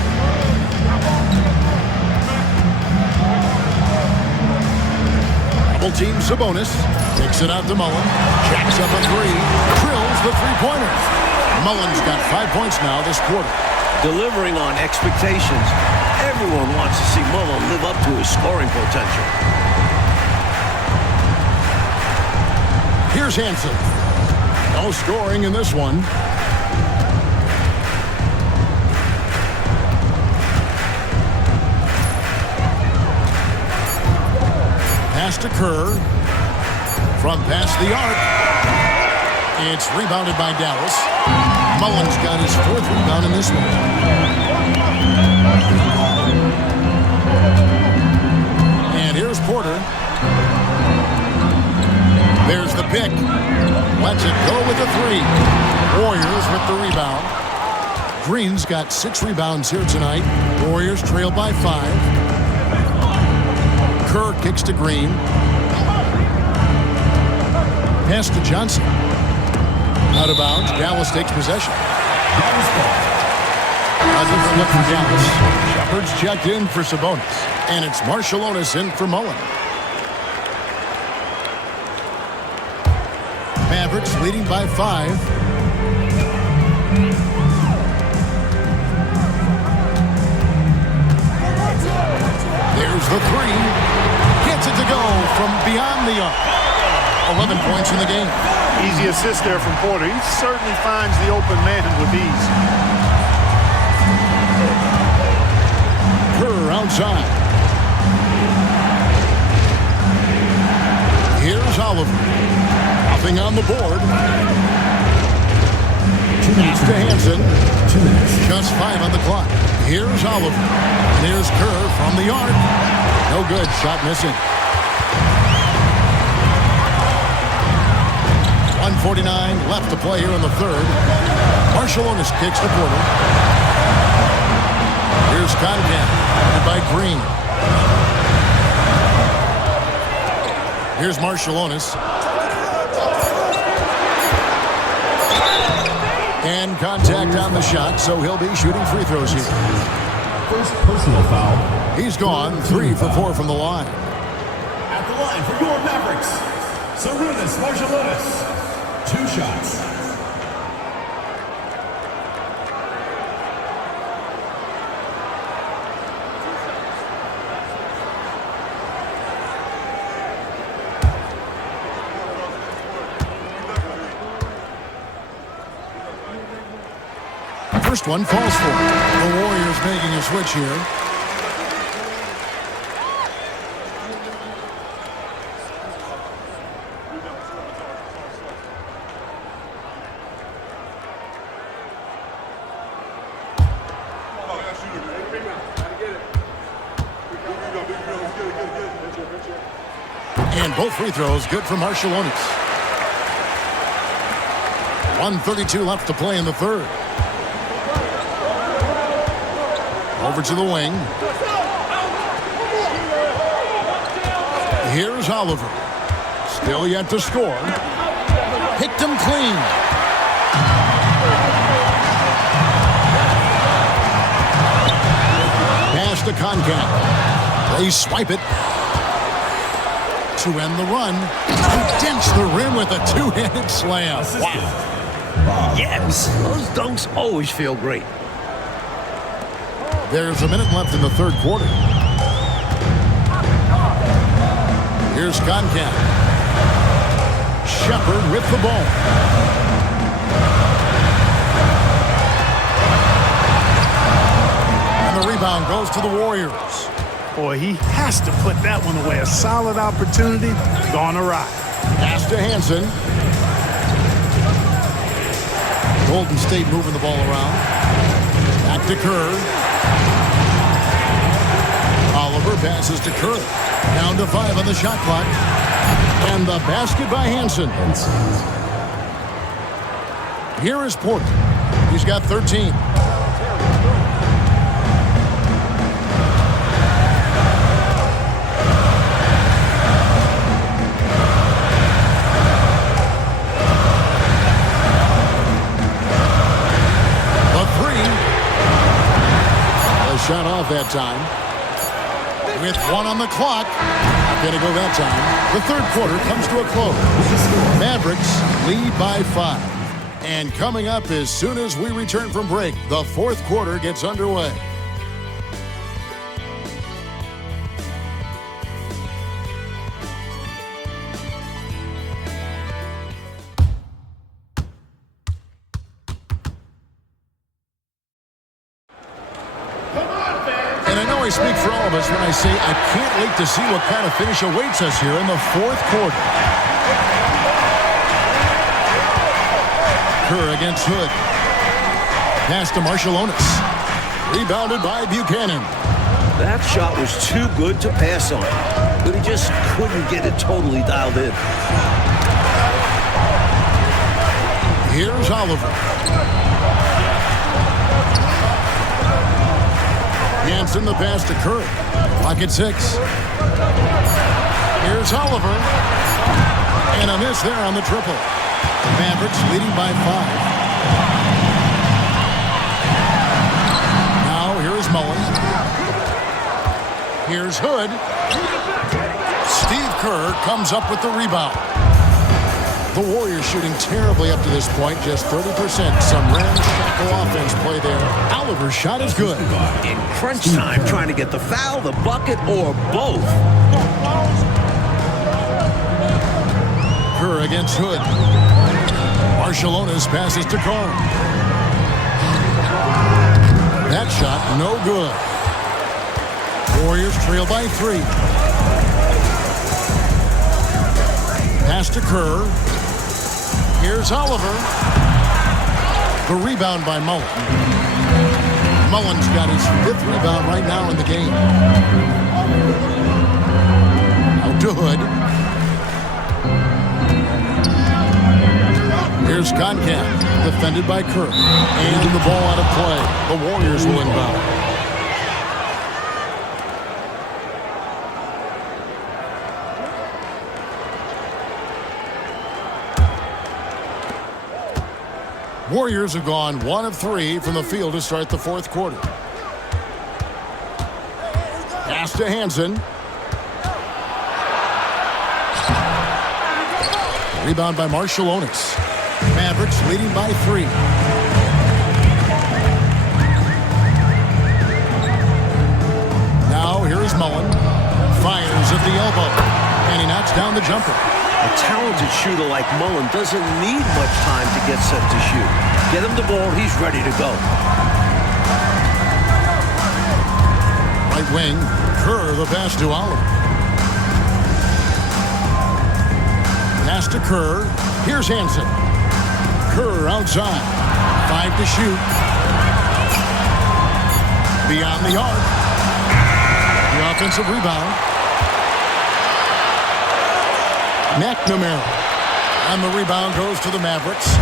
Double team Sabonis. Takes it out to Mullen. Jacks up a 3. Drills the three-pointer. Mullen's got 5 points now this quarter. Delivering on expectations. Everyone wants to see Mullen live up to his scoring potential. Here's Hansen. No scoring in this one. Pass to Kerr. From past the arc. It's rebounded by Dallas. Mullen's got his 4th rebound in this one. And here's Porter. There's the pick. Lets it go with the 3. Warriors with the rebound. Green's got 6 rebounds here tonight. Warriors trail by 5. Kerr kicks to Green. Pass to Johnson. Out of bounds. Dallas takes possession. A different look for Dallas. Shepard's checked in for Sabonis. And it's Marshallonis in for Mullen. Mavericks leading by 5. There's the 3. Gets it to go from beyond the arc. 11 points in the game. Easy assist there from Porter. He certainly finds the open man with ease. Kerr outside. Here's Oliver. Nothing on the board. Pass to Hansen. 2 minutes. Just 5 on the clock. Here's Oliver. And here's Kerr from the arc. No good. Shot missing. 1:49 left to play here in the third. Marshallonis kicks to Porter. Here's Concan. And by Green. Here's Marshallonis. And contact on the shot, so he'll be shooting free throws here. First personal foul. He's gone 3 for 4 from the line. At the line for your Mavericks, Sarunas Marshallonis. 2 shots. First one falls for him. The Warriors making a switch here. And both free throws good for Marshallonis. 1:32 left to play in the third. Over to the wing. Here's Oliver. Still yet to score. Picked him clean. Pass to Concat. They swipe it. To end the run. He dents the rim with a two-handed slam. Wow. Yes, those dunks always feel great. There's a minute left in the third quarter. Here's Concat. Shepard with the ball. And the rebound goes to the Warriors. Boy, he has to put that one away. A solid opportunity gone awry. Pass to Hansen. Golden State moving the ball around. Back to Kerr. Oliver passes to Kerr. Down to 5 on the shot clock. And the basket by Hansen. Here is Porter. He's got 13. Shot off that time. With 1 on the clock. Not going to go that time. The third quarter comes to a close. Mavericks lead by 5. And coming up as soon as we return from break, the fourth quarter gets underway. I speak for all of us when I say I can't wait to see what kind of finish awaits us here in the fourth quarter. Kerr against Hood. Pass to Marshallonis. Rebounded by Buchanan. That shot was too good to pass on, but he just couldn't get it totally dialed in. Here's Oliver. Hansen the pass to Kerr. Clock at 6. Here's Oliver. And a miss there on the triple. Mavericks leading by 5. Now here's Mullen. Here's Hood. Steve Kerr comes up with the rebound. The Warriors shooting terribly up to this point, just 30%. Some ramshackle offense play there. Oliver's shot is good. In crunch time, trying to get the foul, the bucket, or both. Kerr against Hood. Marshallonis passes to Carr. That shot, no good. Warriors trail by 3. Pass to Kerr. Here's Oliver. The rebound by Mullen. Mullen's got his 5th rebound right now in the game. Out to Hood. Here's Concat, defended by Kerr. And the ball out of play. The Warriors will inbound. Warriors have gone 1 of 3 from the field to start the fourth quarter. Pass to Hansen. Rebound by Marshallonis. Mavericks leading by 3. Now here's Mullen. Fires at the elbow. And he knocks down the jumper. A talented shooter like Mullen doesn't need much time to get set to shoot. Get him the ball, he's ready to go. Right wing, Kerr the pass to Oliver. Pass to Kerr. Here's Hansen. Kerr outside. 5 to shoot. Beyond the arc. The offensive rebound. McNamara. And the rebound goes to the Mavericks.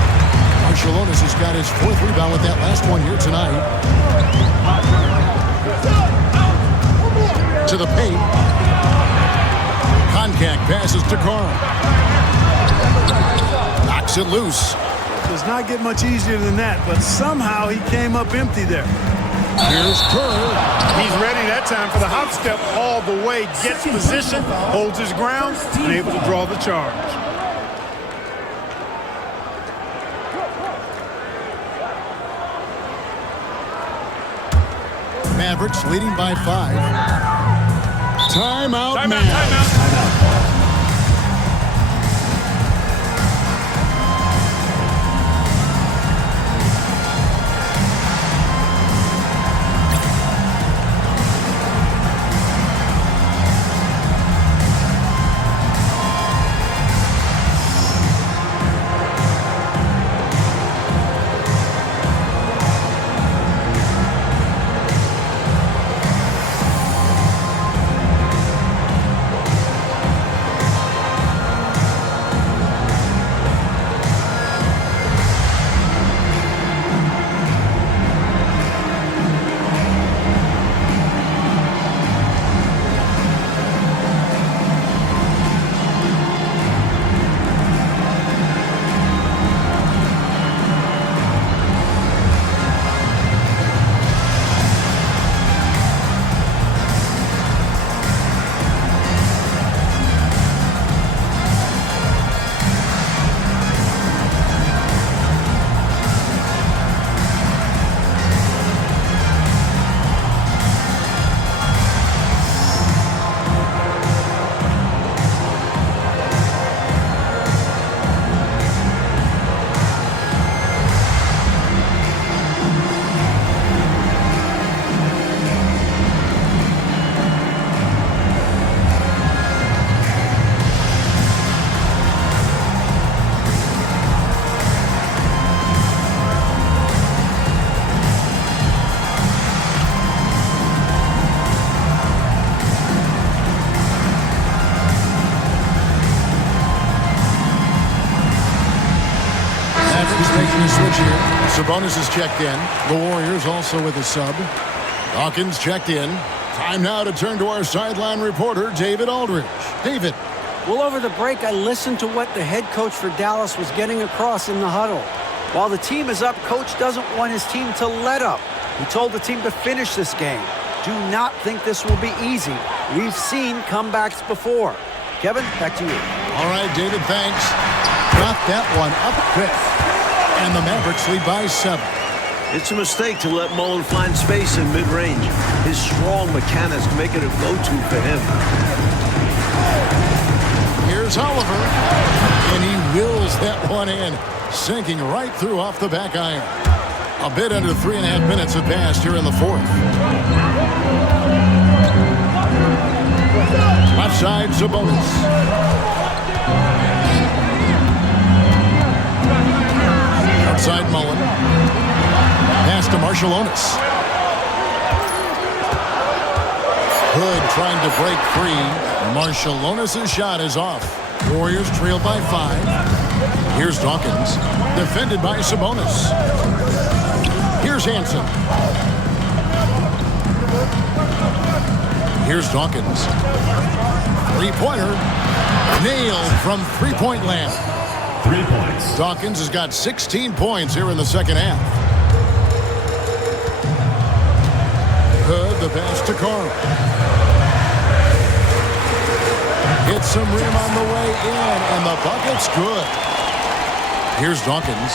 Marshallonis has got his 4th rebound with that last one here tonight. To the paint. Contact passes to Carl. Knocks it loose. Does not get much easier than that, but somehow he came up empty there. Here's Kerr. He's ready that time for the hop step all the way. Gets position, holds his ground, and able to draw the charge. Mavericks leading by 5. Timeout, Timeout. Making a switch here. Sabonis is checked in. The Warriors also with a sub. Dawkins checked in. Time now to turn to our sideline reporter, David Aldridge. David. Well, over the break, I listened to what the head coach for Dallas was getting across in the huddle. While the team is up, coach doesn't want his team to let up. He told the team to finish this game. Do not think this will be easy. We've seen comebacks before. Kevin, back to you. All right, David, thanks. Got that one up quick. And the Mavericks lead by 7. It's a mistake to let Mullen find space in mid-range. His strong mechanics make it a go-to for him. Here's Oliver. And he wills that one in, sinking right through off the back iron. A bit under 3.5 minutes have passed here in the 4th. Left side, Sabonis. Outside Mullen. Pass to Marshallonis. Hood trying to break free. Marshallonis' shot is off. Warriors trail by 5. Here's Dawkins. Defended by Sabonis. Here's Hansen. Here's Dawkins. Three-pointer. Nailed from three-point land. 3 points. Dawkins has got 16 points here in the second half. Hood, the pass to Carl. Hits some rim on the way in, and the bucket's good. Here's Dawkins.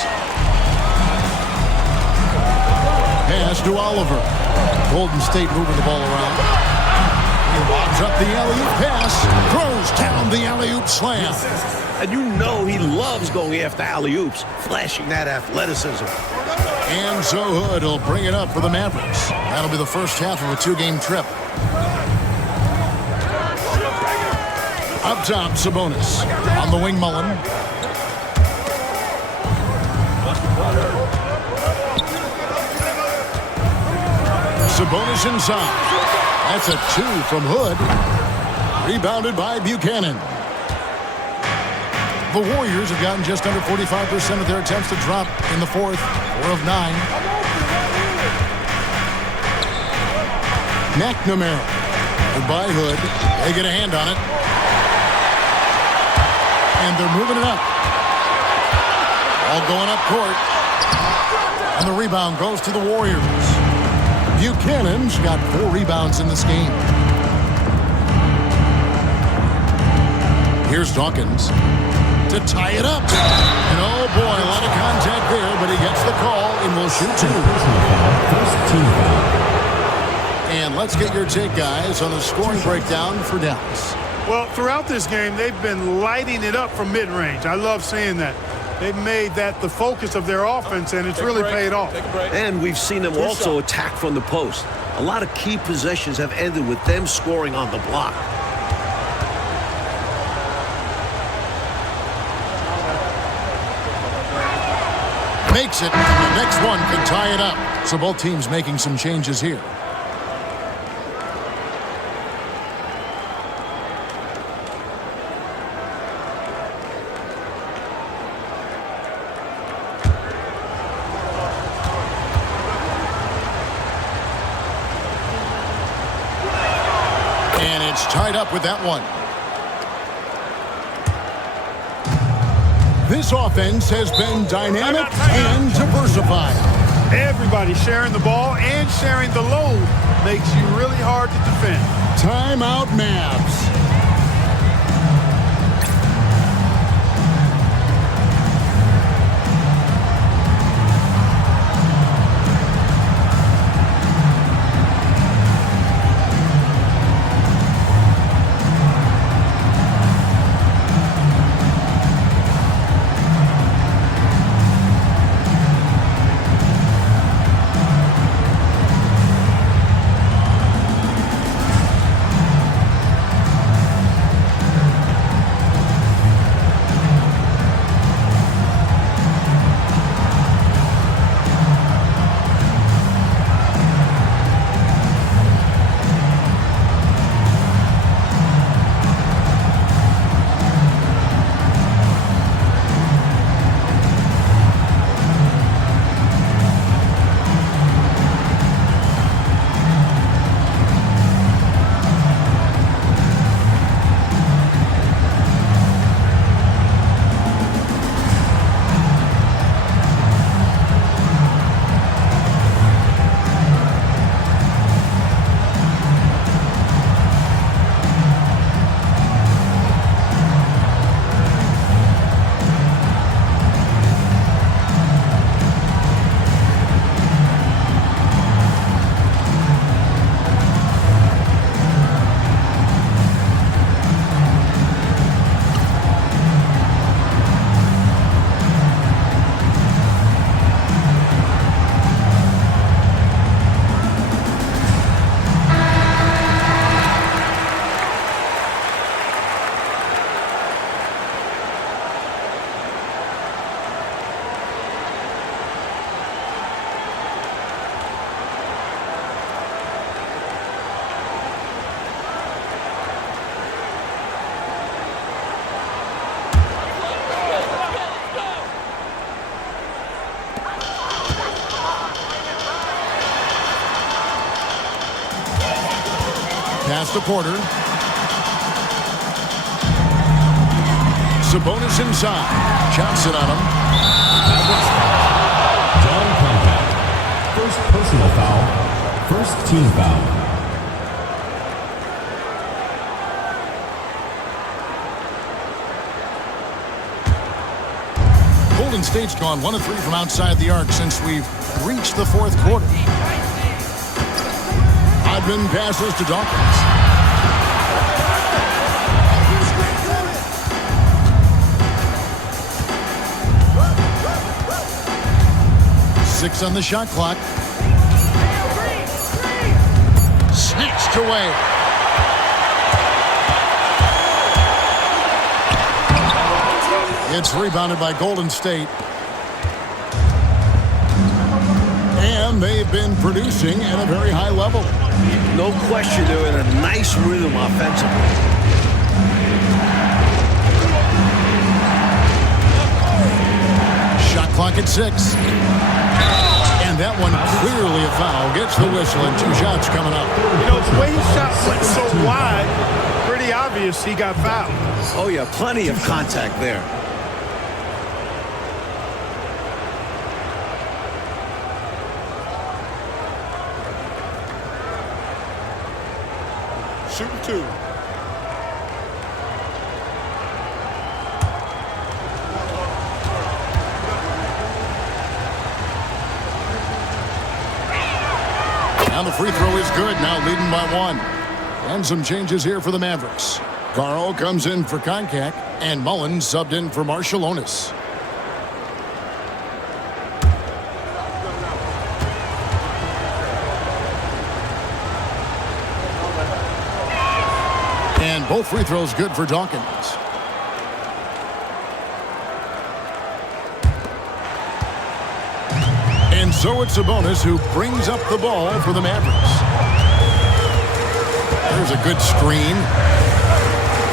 Pass to Oliver. Golden State moving the ball around. He lobs up the alley-oop pass. Throws down the alley-oop slam. And you know he loves going after alley-oops, flashing that athleticism. And so Hood will bring it up for the Mavericks. That'll be the first half of a 2-game trip. Up top, Sabonis. On the wing, Mullen. Sabonis inside. That's a 2 from Hood. Rebounded by Buchanan. The Warriors have gotten just under 45% of their attempts to drop in the fourth. 4 of 9. McNamara. Goodbye, Hood. They get a hand on it. And they're moving it up. All going up court. And the rebound goes to the Warriors. Buchanan's got 4 rebounds in this game. Here's Dawkins to tie it up. And oh boy, a lot of contact there, but he gets the call and will shoot 2. First team foul. And let's get your take, guys, on the scoring breakdown for Dallas. Well, throughout this game, they've been lighting it up from mid-range. I love seeing that. They've made that the focus of their offense, and it's really paid off. And we've seen them also attack from the post. A lot of key possessions have ended with them scoring on the block. Makes it, and the next one can tie it up. So both teams making some changes here. And it's tied up with that one. This offense has been dynamic and diversified. Everybody sharing the ball and sharing the load makes you really hard to defend. Timeout, Mavs. Pass to Porter. Sabonis inside. Johnson on him. Mavericks foul. John contact. First personal foul. First team foul. Golden State's gone 1 of 3 from outside the arc since we've reached the fourth quarter. Rodman passes to Dawkins. Six on the shot clock. Snatched away. It's rebounded by Golden State. And they've been producing at a very high level. No question, they're in a nice rhythm offensively. Shot clock at 6. And that one clearly a foul. Gets the whistle and 2 shots coming up. You know, the way his shot went so wide, pretty obvious he got fouled. Oh, yeah, plenty of contact there. Shooting 2. Now the free throw is good. Now leading by 1. And some changes here for the Mavericks. Carl comes in for Koncak, and Mullins subbed in for Marshallonis. And both free throws good for Dawkins. And so it's Sabonis who brings up the ball for the Mavericks. There's a good screen.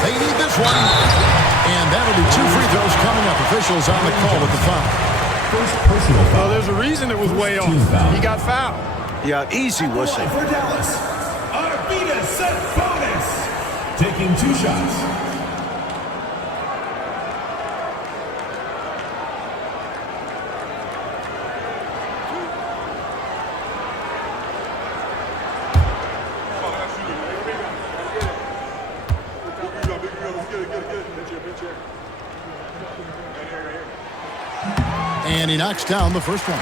They need this one. And that'll be 2 free throws coming up. Officials on the call with the foul. First personal foul. Well, there's a reason it was way off. He got fouled. Yeah, easy whistle. For Dallas, Arvidas Sabonis, taking 2 shots. And he knocks down the first one.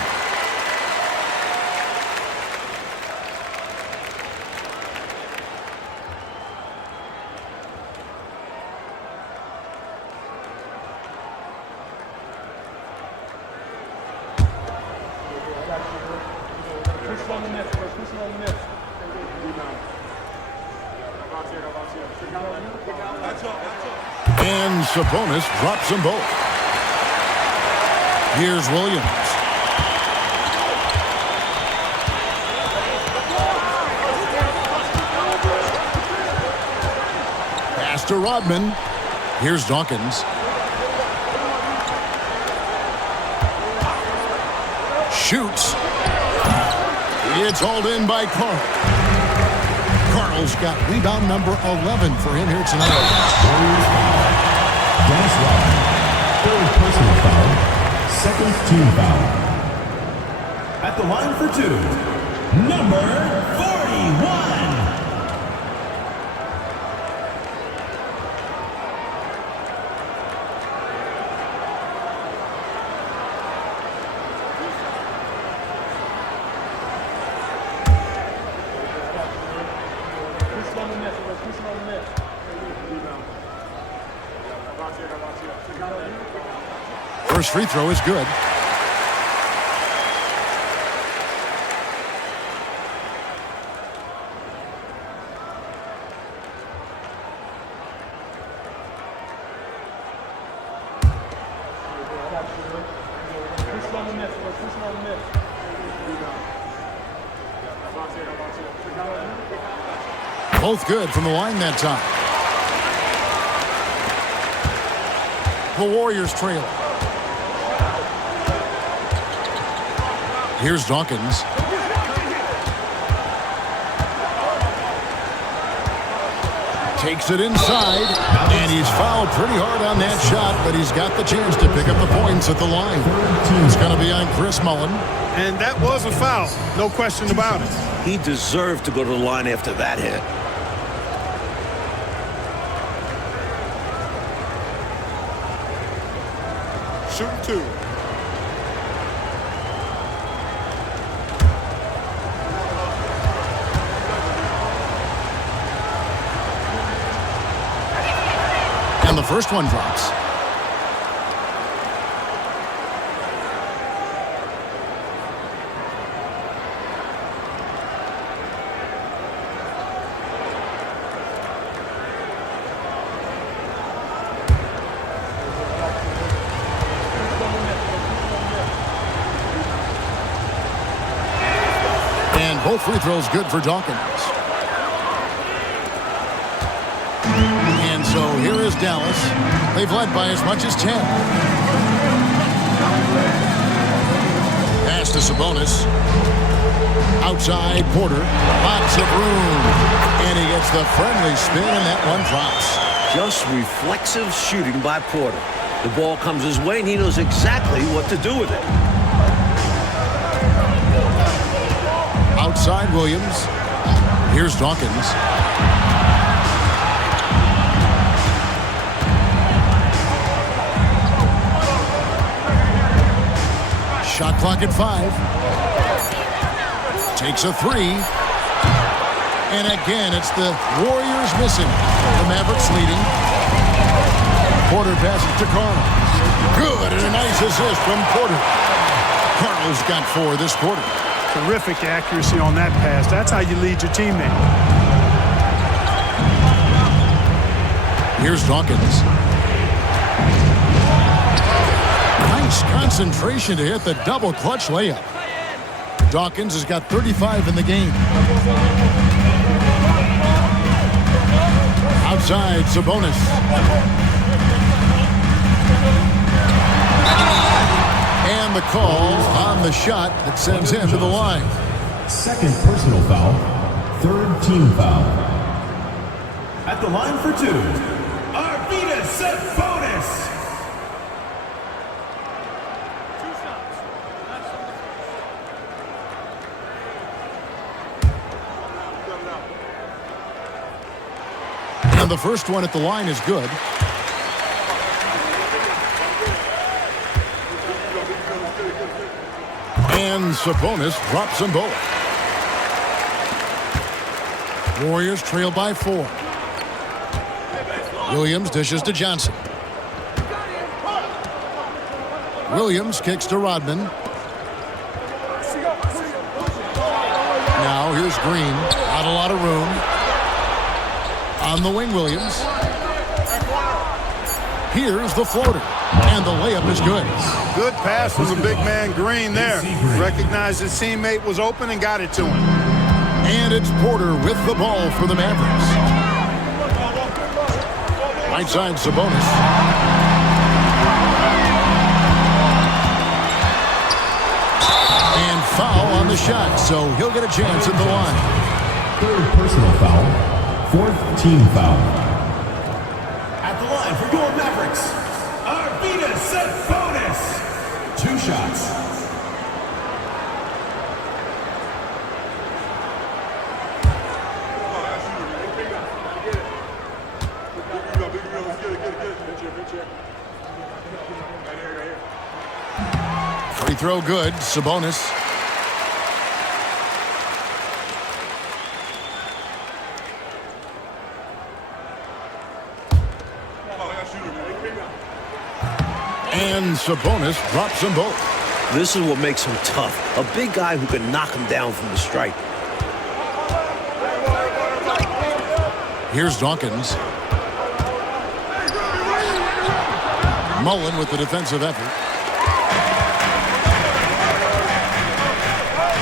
And Sabonis drops them both. Here's Williams. Pass to Rodman. Here's Dawkins. Shoots. It's hauled in by Carl. Carl's got rebound number 11 for him here tonight. Dennis Rodman, third personal foul, second team foul. At the line for 2, number 41. First free throw is good. Both good from the line that time. The Warriors trail. Here's Dawkins. Takes it inside, and he's fouled pretty hard on that shot, but he's got the chance to pick up the points at the line. It's going to be on Chris Mullin. And that was a foul, no question about it. He deserved to go to the line after that hit. Shooting 2. And the first one drops. And both free throws good for Dawkins. And so here is Dallas. They've led by as much as 10. Pass to Sabonis. Outside Porter. Lots of room. And he gets the friendly spin, and that one drops. Just reflexive shooting by Porter. The ball comes his way, and he knows exactly what to do with it. Outside Williams. Here's Dawkins. Shot clock at 5. Takes a 3. And again, it's the Warriors missing. The Mavericks leading. Porter passes to Carl. Good, and a nice assist from Porter. Carl's got 4 this quarter. Terrific accuracy on that pass. That's how you lead your teammate. Here's Dawkins. Nice concentration to hit the double clutch layup. Dawkins has got 35 in the game. Outside, Sabonis. And the call on the shot that sends him to the line. Second personal foul. Third team foul. At the line for 2, Arvidas Sabonis. And the first one at the line is good. And Sabonis drops them both. Warriors trail by 4. Williams dishes to Johnson. Williams kicks to Rodman. Now here's Green. Not a lot of room. On the wing, Williams. Here's the floater. And the layup is good. Good pass from the big man Green there. Recognized his teammate was open and got it to him. And it's Porter with the ball for the Mavericks. Right side, Sabonis. And foul on the shot, so he'll get a chance at the line. Third personal foul. Fourth team foul. At the line for your Mavericks, Arvidas Sabonis. 2 shots. Free throw good, Sabonis. And Sabonis drops them both. This is what makes him tough. A big guy who can knock him down from the stripe. Here's Dawkins. Mullin with the defensive effort.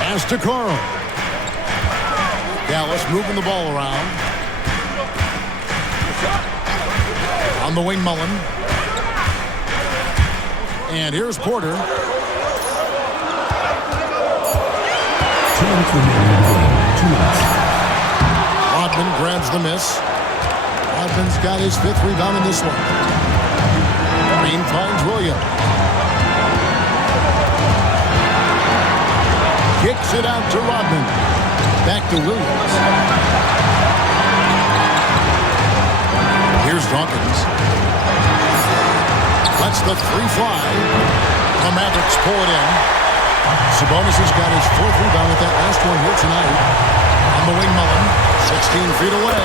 Pass to Carl. Dallas moving the ball around. On the wing, Mullin. And here's Porter. 2 minutes remaining in the game. 2 minutes. Rodman grabs the miss. Rodman's got his 5th rebound in this one. Green finds Williams. Kicks it out to Rodman. Back to Williams. Here's Dawkins. Lets the 3 fly. The Mavericks pull it in. Sabonis has got his 4th rebound with that last one here tonight. On the wing, Mullen. 16 feet away.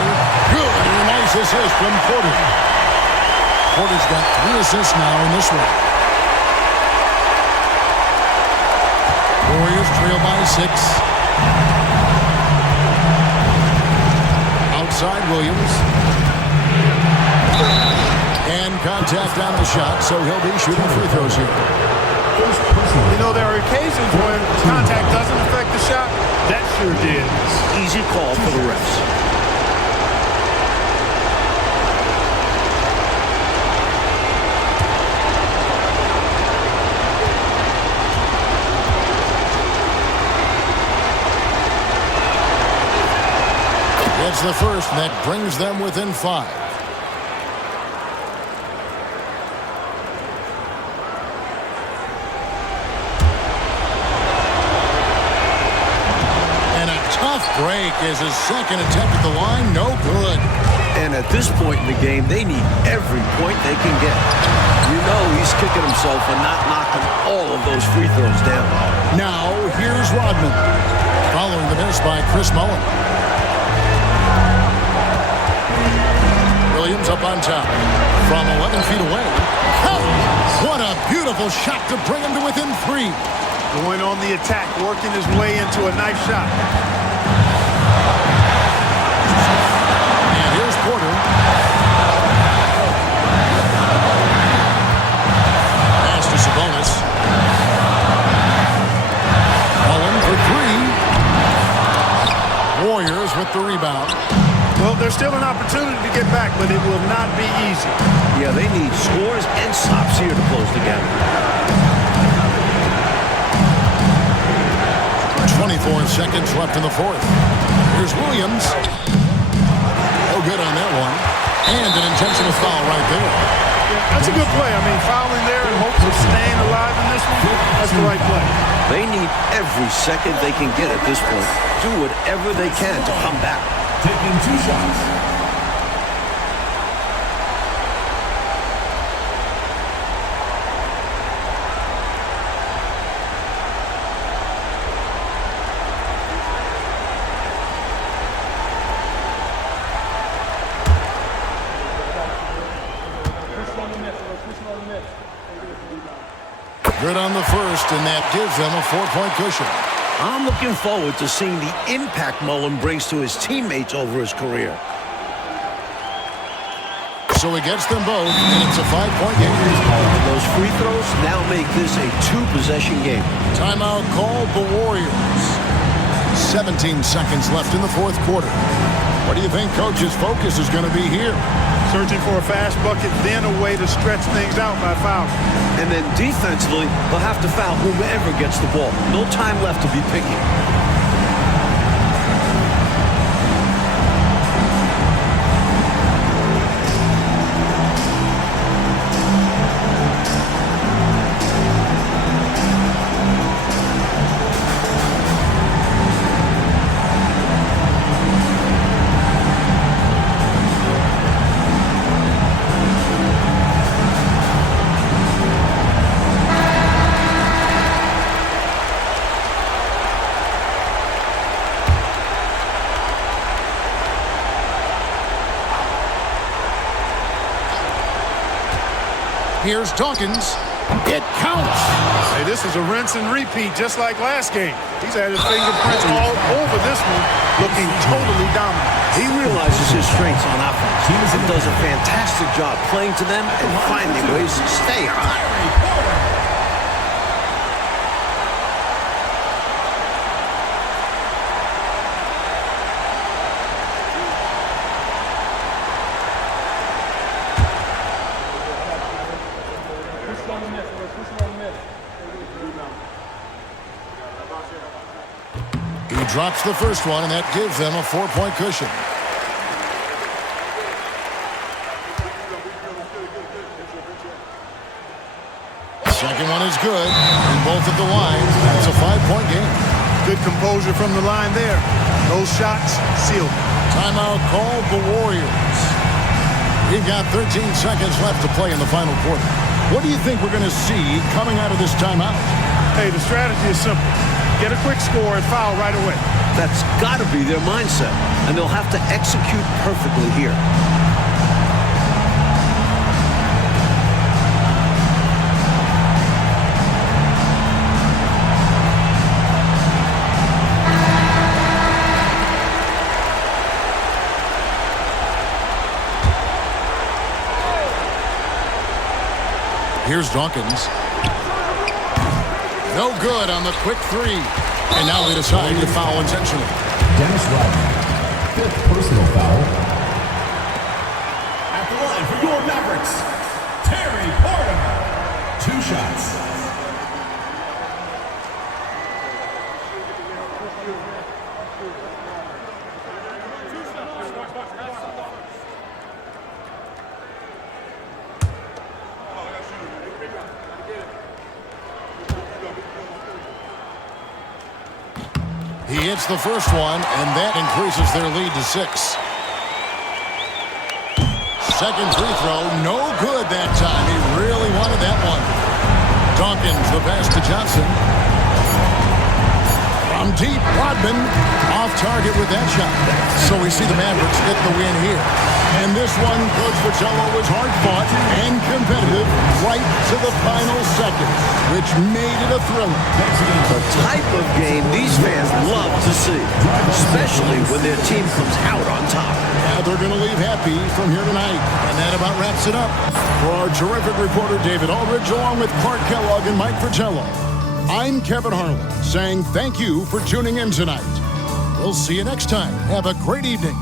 Good. And a nice assist from Porter. Porter's got 3 assists now in this one. Warriors trail by 6. Outside Williams. And contact on the shot, so he'll be shooting free throws here. You know, there are occasions when contact doesn't affect the shot. That sure did. Easy call for the refs. It's the first, and that brings them within 5. Break is his second attempt at the line. No good. And at this point in the game, they need every point they can get. You know he's kicking himself for not knocking all of those free throws down. Now, here's Rodman. Following the miss by Chris Mullen. Williams up on top. From 11 feet away. Oh, what a beautiful shot to bring him to within 3. Going on the attack, working his way into a nice shot. Porter. Pass to Sabonis. Mullen for 3. Warriors with the rebound. Well, there's still an opportunity to get back, but it will not be easy. Yeah, they need scores and stops here to close the gap. 24 seconds left in the 4th. Here's Williams. Good on that one. And an intentional foul right there. Yeah, that's a good play. I mean, fouling there in hopes of staying alive in this one, that's the right play. They need every second they can get at this point. Do whatever they can to come back. Taking 2 shots. Good on the first, and that gives them a 4-point cushion. I'm looking forward to seeing the impact Mullen brings to his teammates over his career. So he gets them both, and it's a 5-point game. Those free throws now make this a 2-possession game. Timeout called the Warriors. 17 seconds left in the 4th quarter. What do you think Coach's focus is going to be here? Searching for a fast bucket, then a way to stretch things out by fouling. And then defensively, they'll have to foul whoever gets the ball. No time left to be picky. Here's Dawkins. It counts. Hey, this is a rinse and repeat, just like last game. He's had his fingerprints all over this one, looking totally dominant. He realizes his strengths on offense and does a fantastic job playing to them and finding ways to stay hot. He drops the first one, and that gives them a 4-point cushion. Second one is good, and both at the line. That's a 5-point game. Good composure from the line there. Those shots sealed. Timeout called the Warriors. We've got 13 seconds left to play in the final quarter. What do you think we're going to see coming out of this timeout? Hey, the strategy is simple. Get a quick score and foul right away. That's got to be their mindset, and they'll have to execute perfectly here. Here's Dawkins. No good on the quick three. And now they decide to foul intentionally. Dennis Rodman, 5th personal foul. At the line for your Mavericks, Terry Porter. 2 shots. He hits the first one, and that increases their lead to 6. Second free throw, no good that time. He really wanted that one. Dawkins, the pass to Johnson. From deep, Rodman off target with that shot. So we see the Mavericks get the win here. And this one, Coach Pacello, was hard-fought and competitive right to the final seconds, which made it a thriller. The type of game these fans love to see, especially when their team comes out on top. Yeah, they're going to leave happy from here tonight. And that about wraps it up. For our terrific reporter, David Aldridge, along with Clark Kellogg and Mike Fratello, I'm Kevin Harlan, saying thank you for tuning in tonight. We'll see you next time. Have a great evening.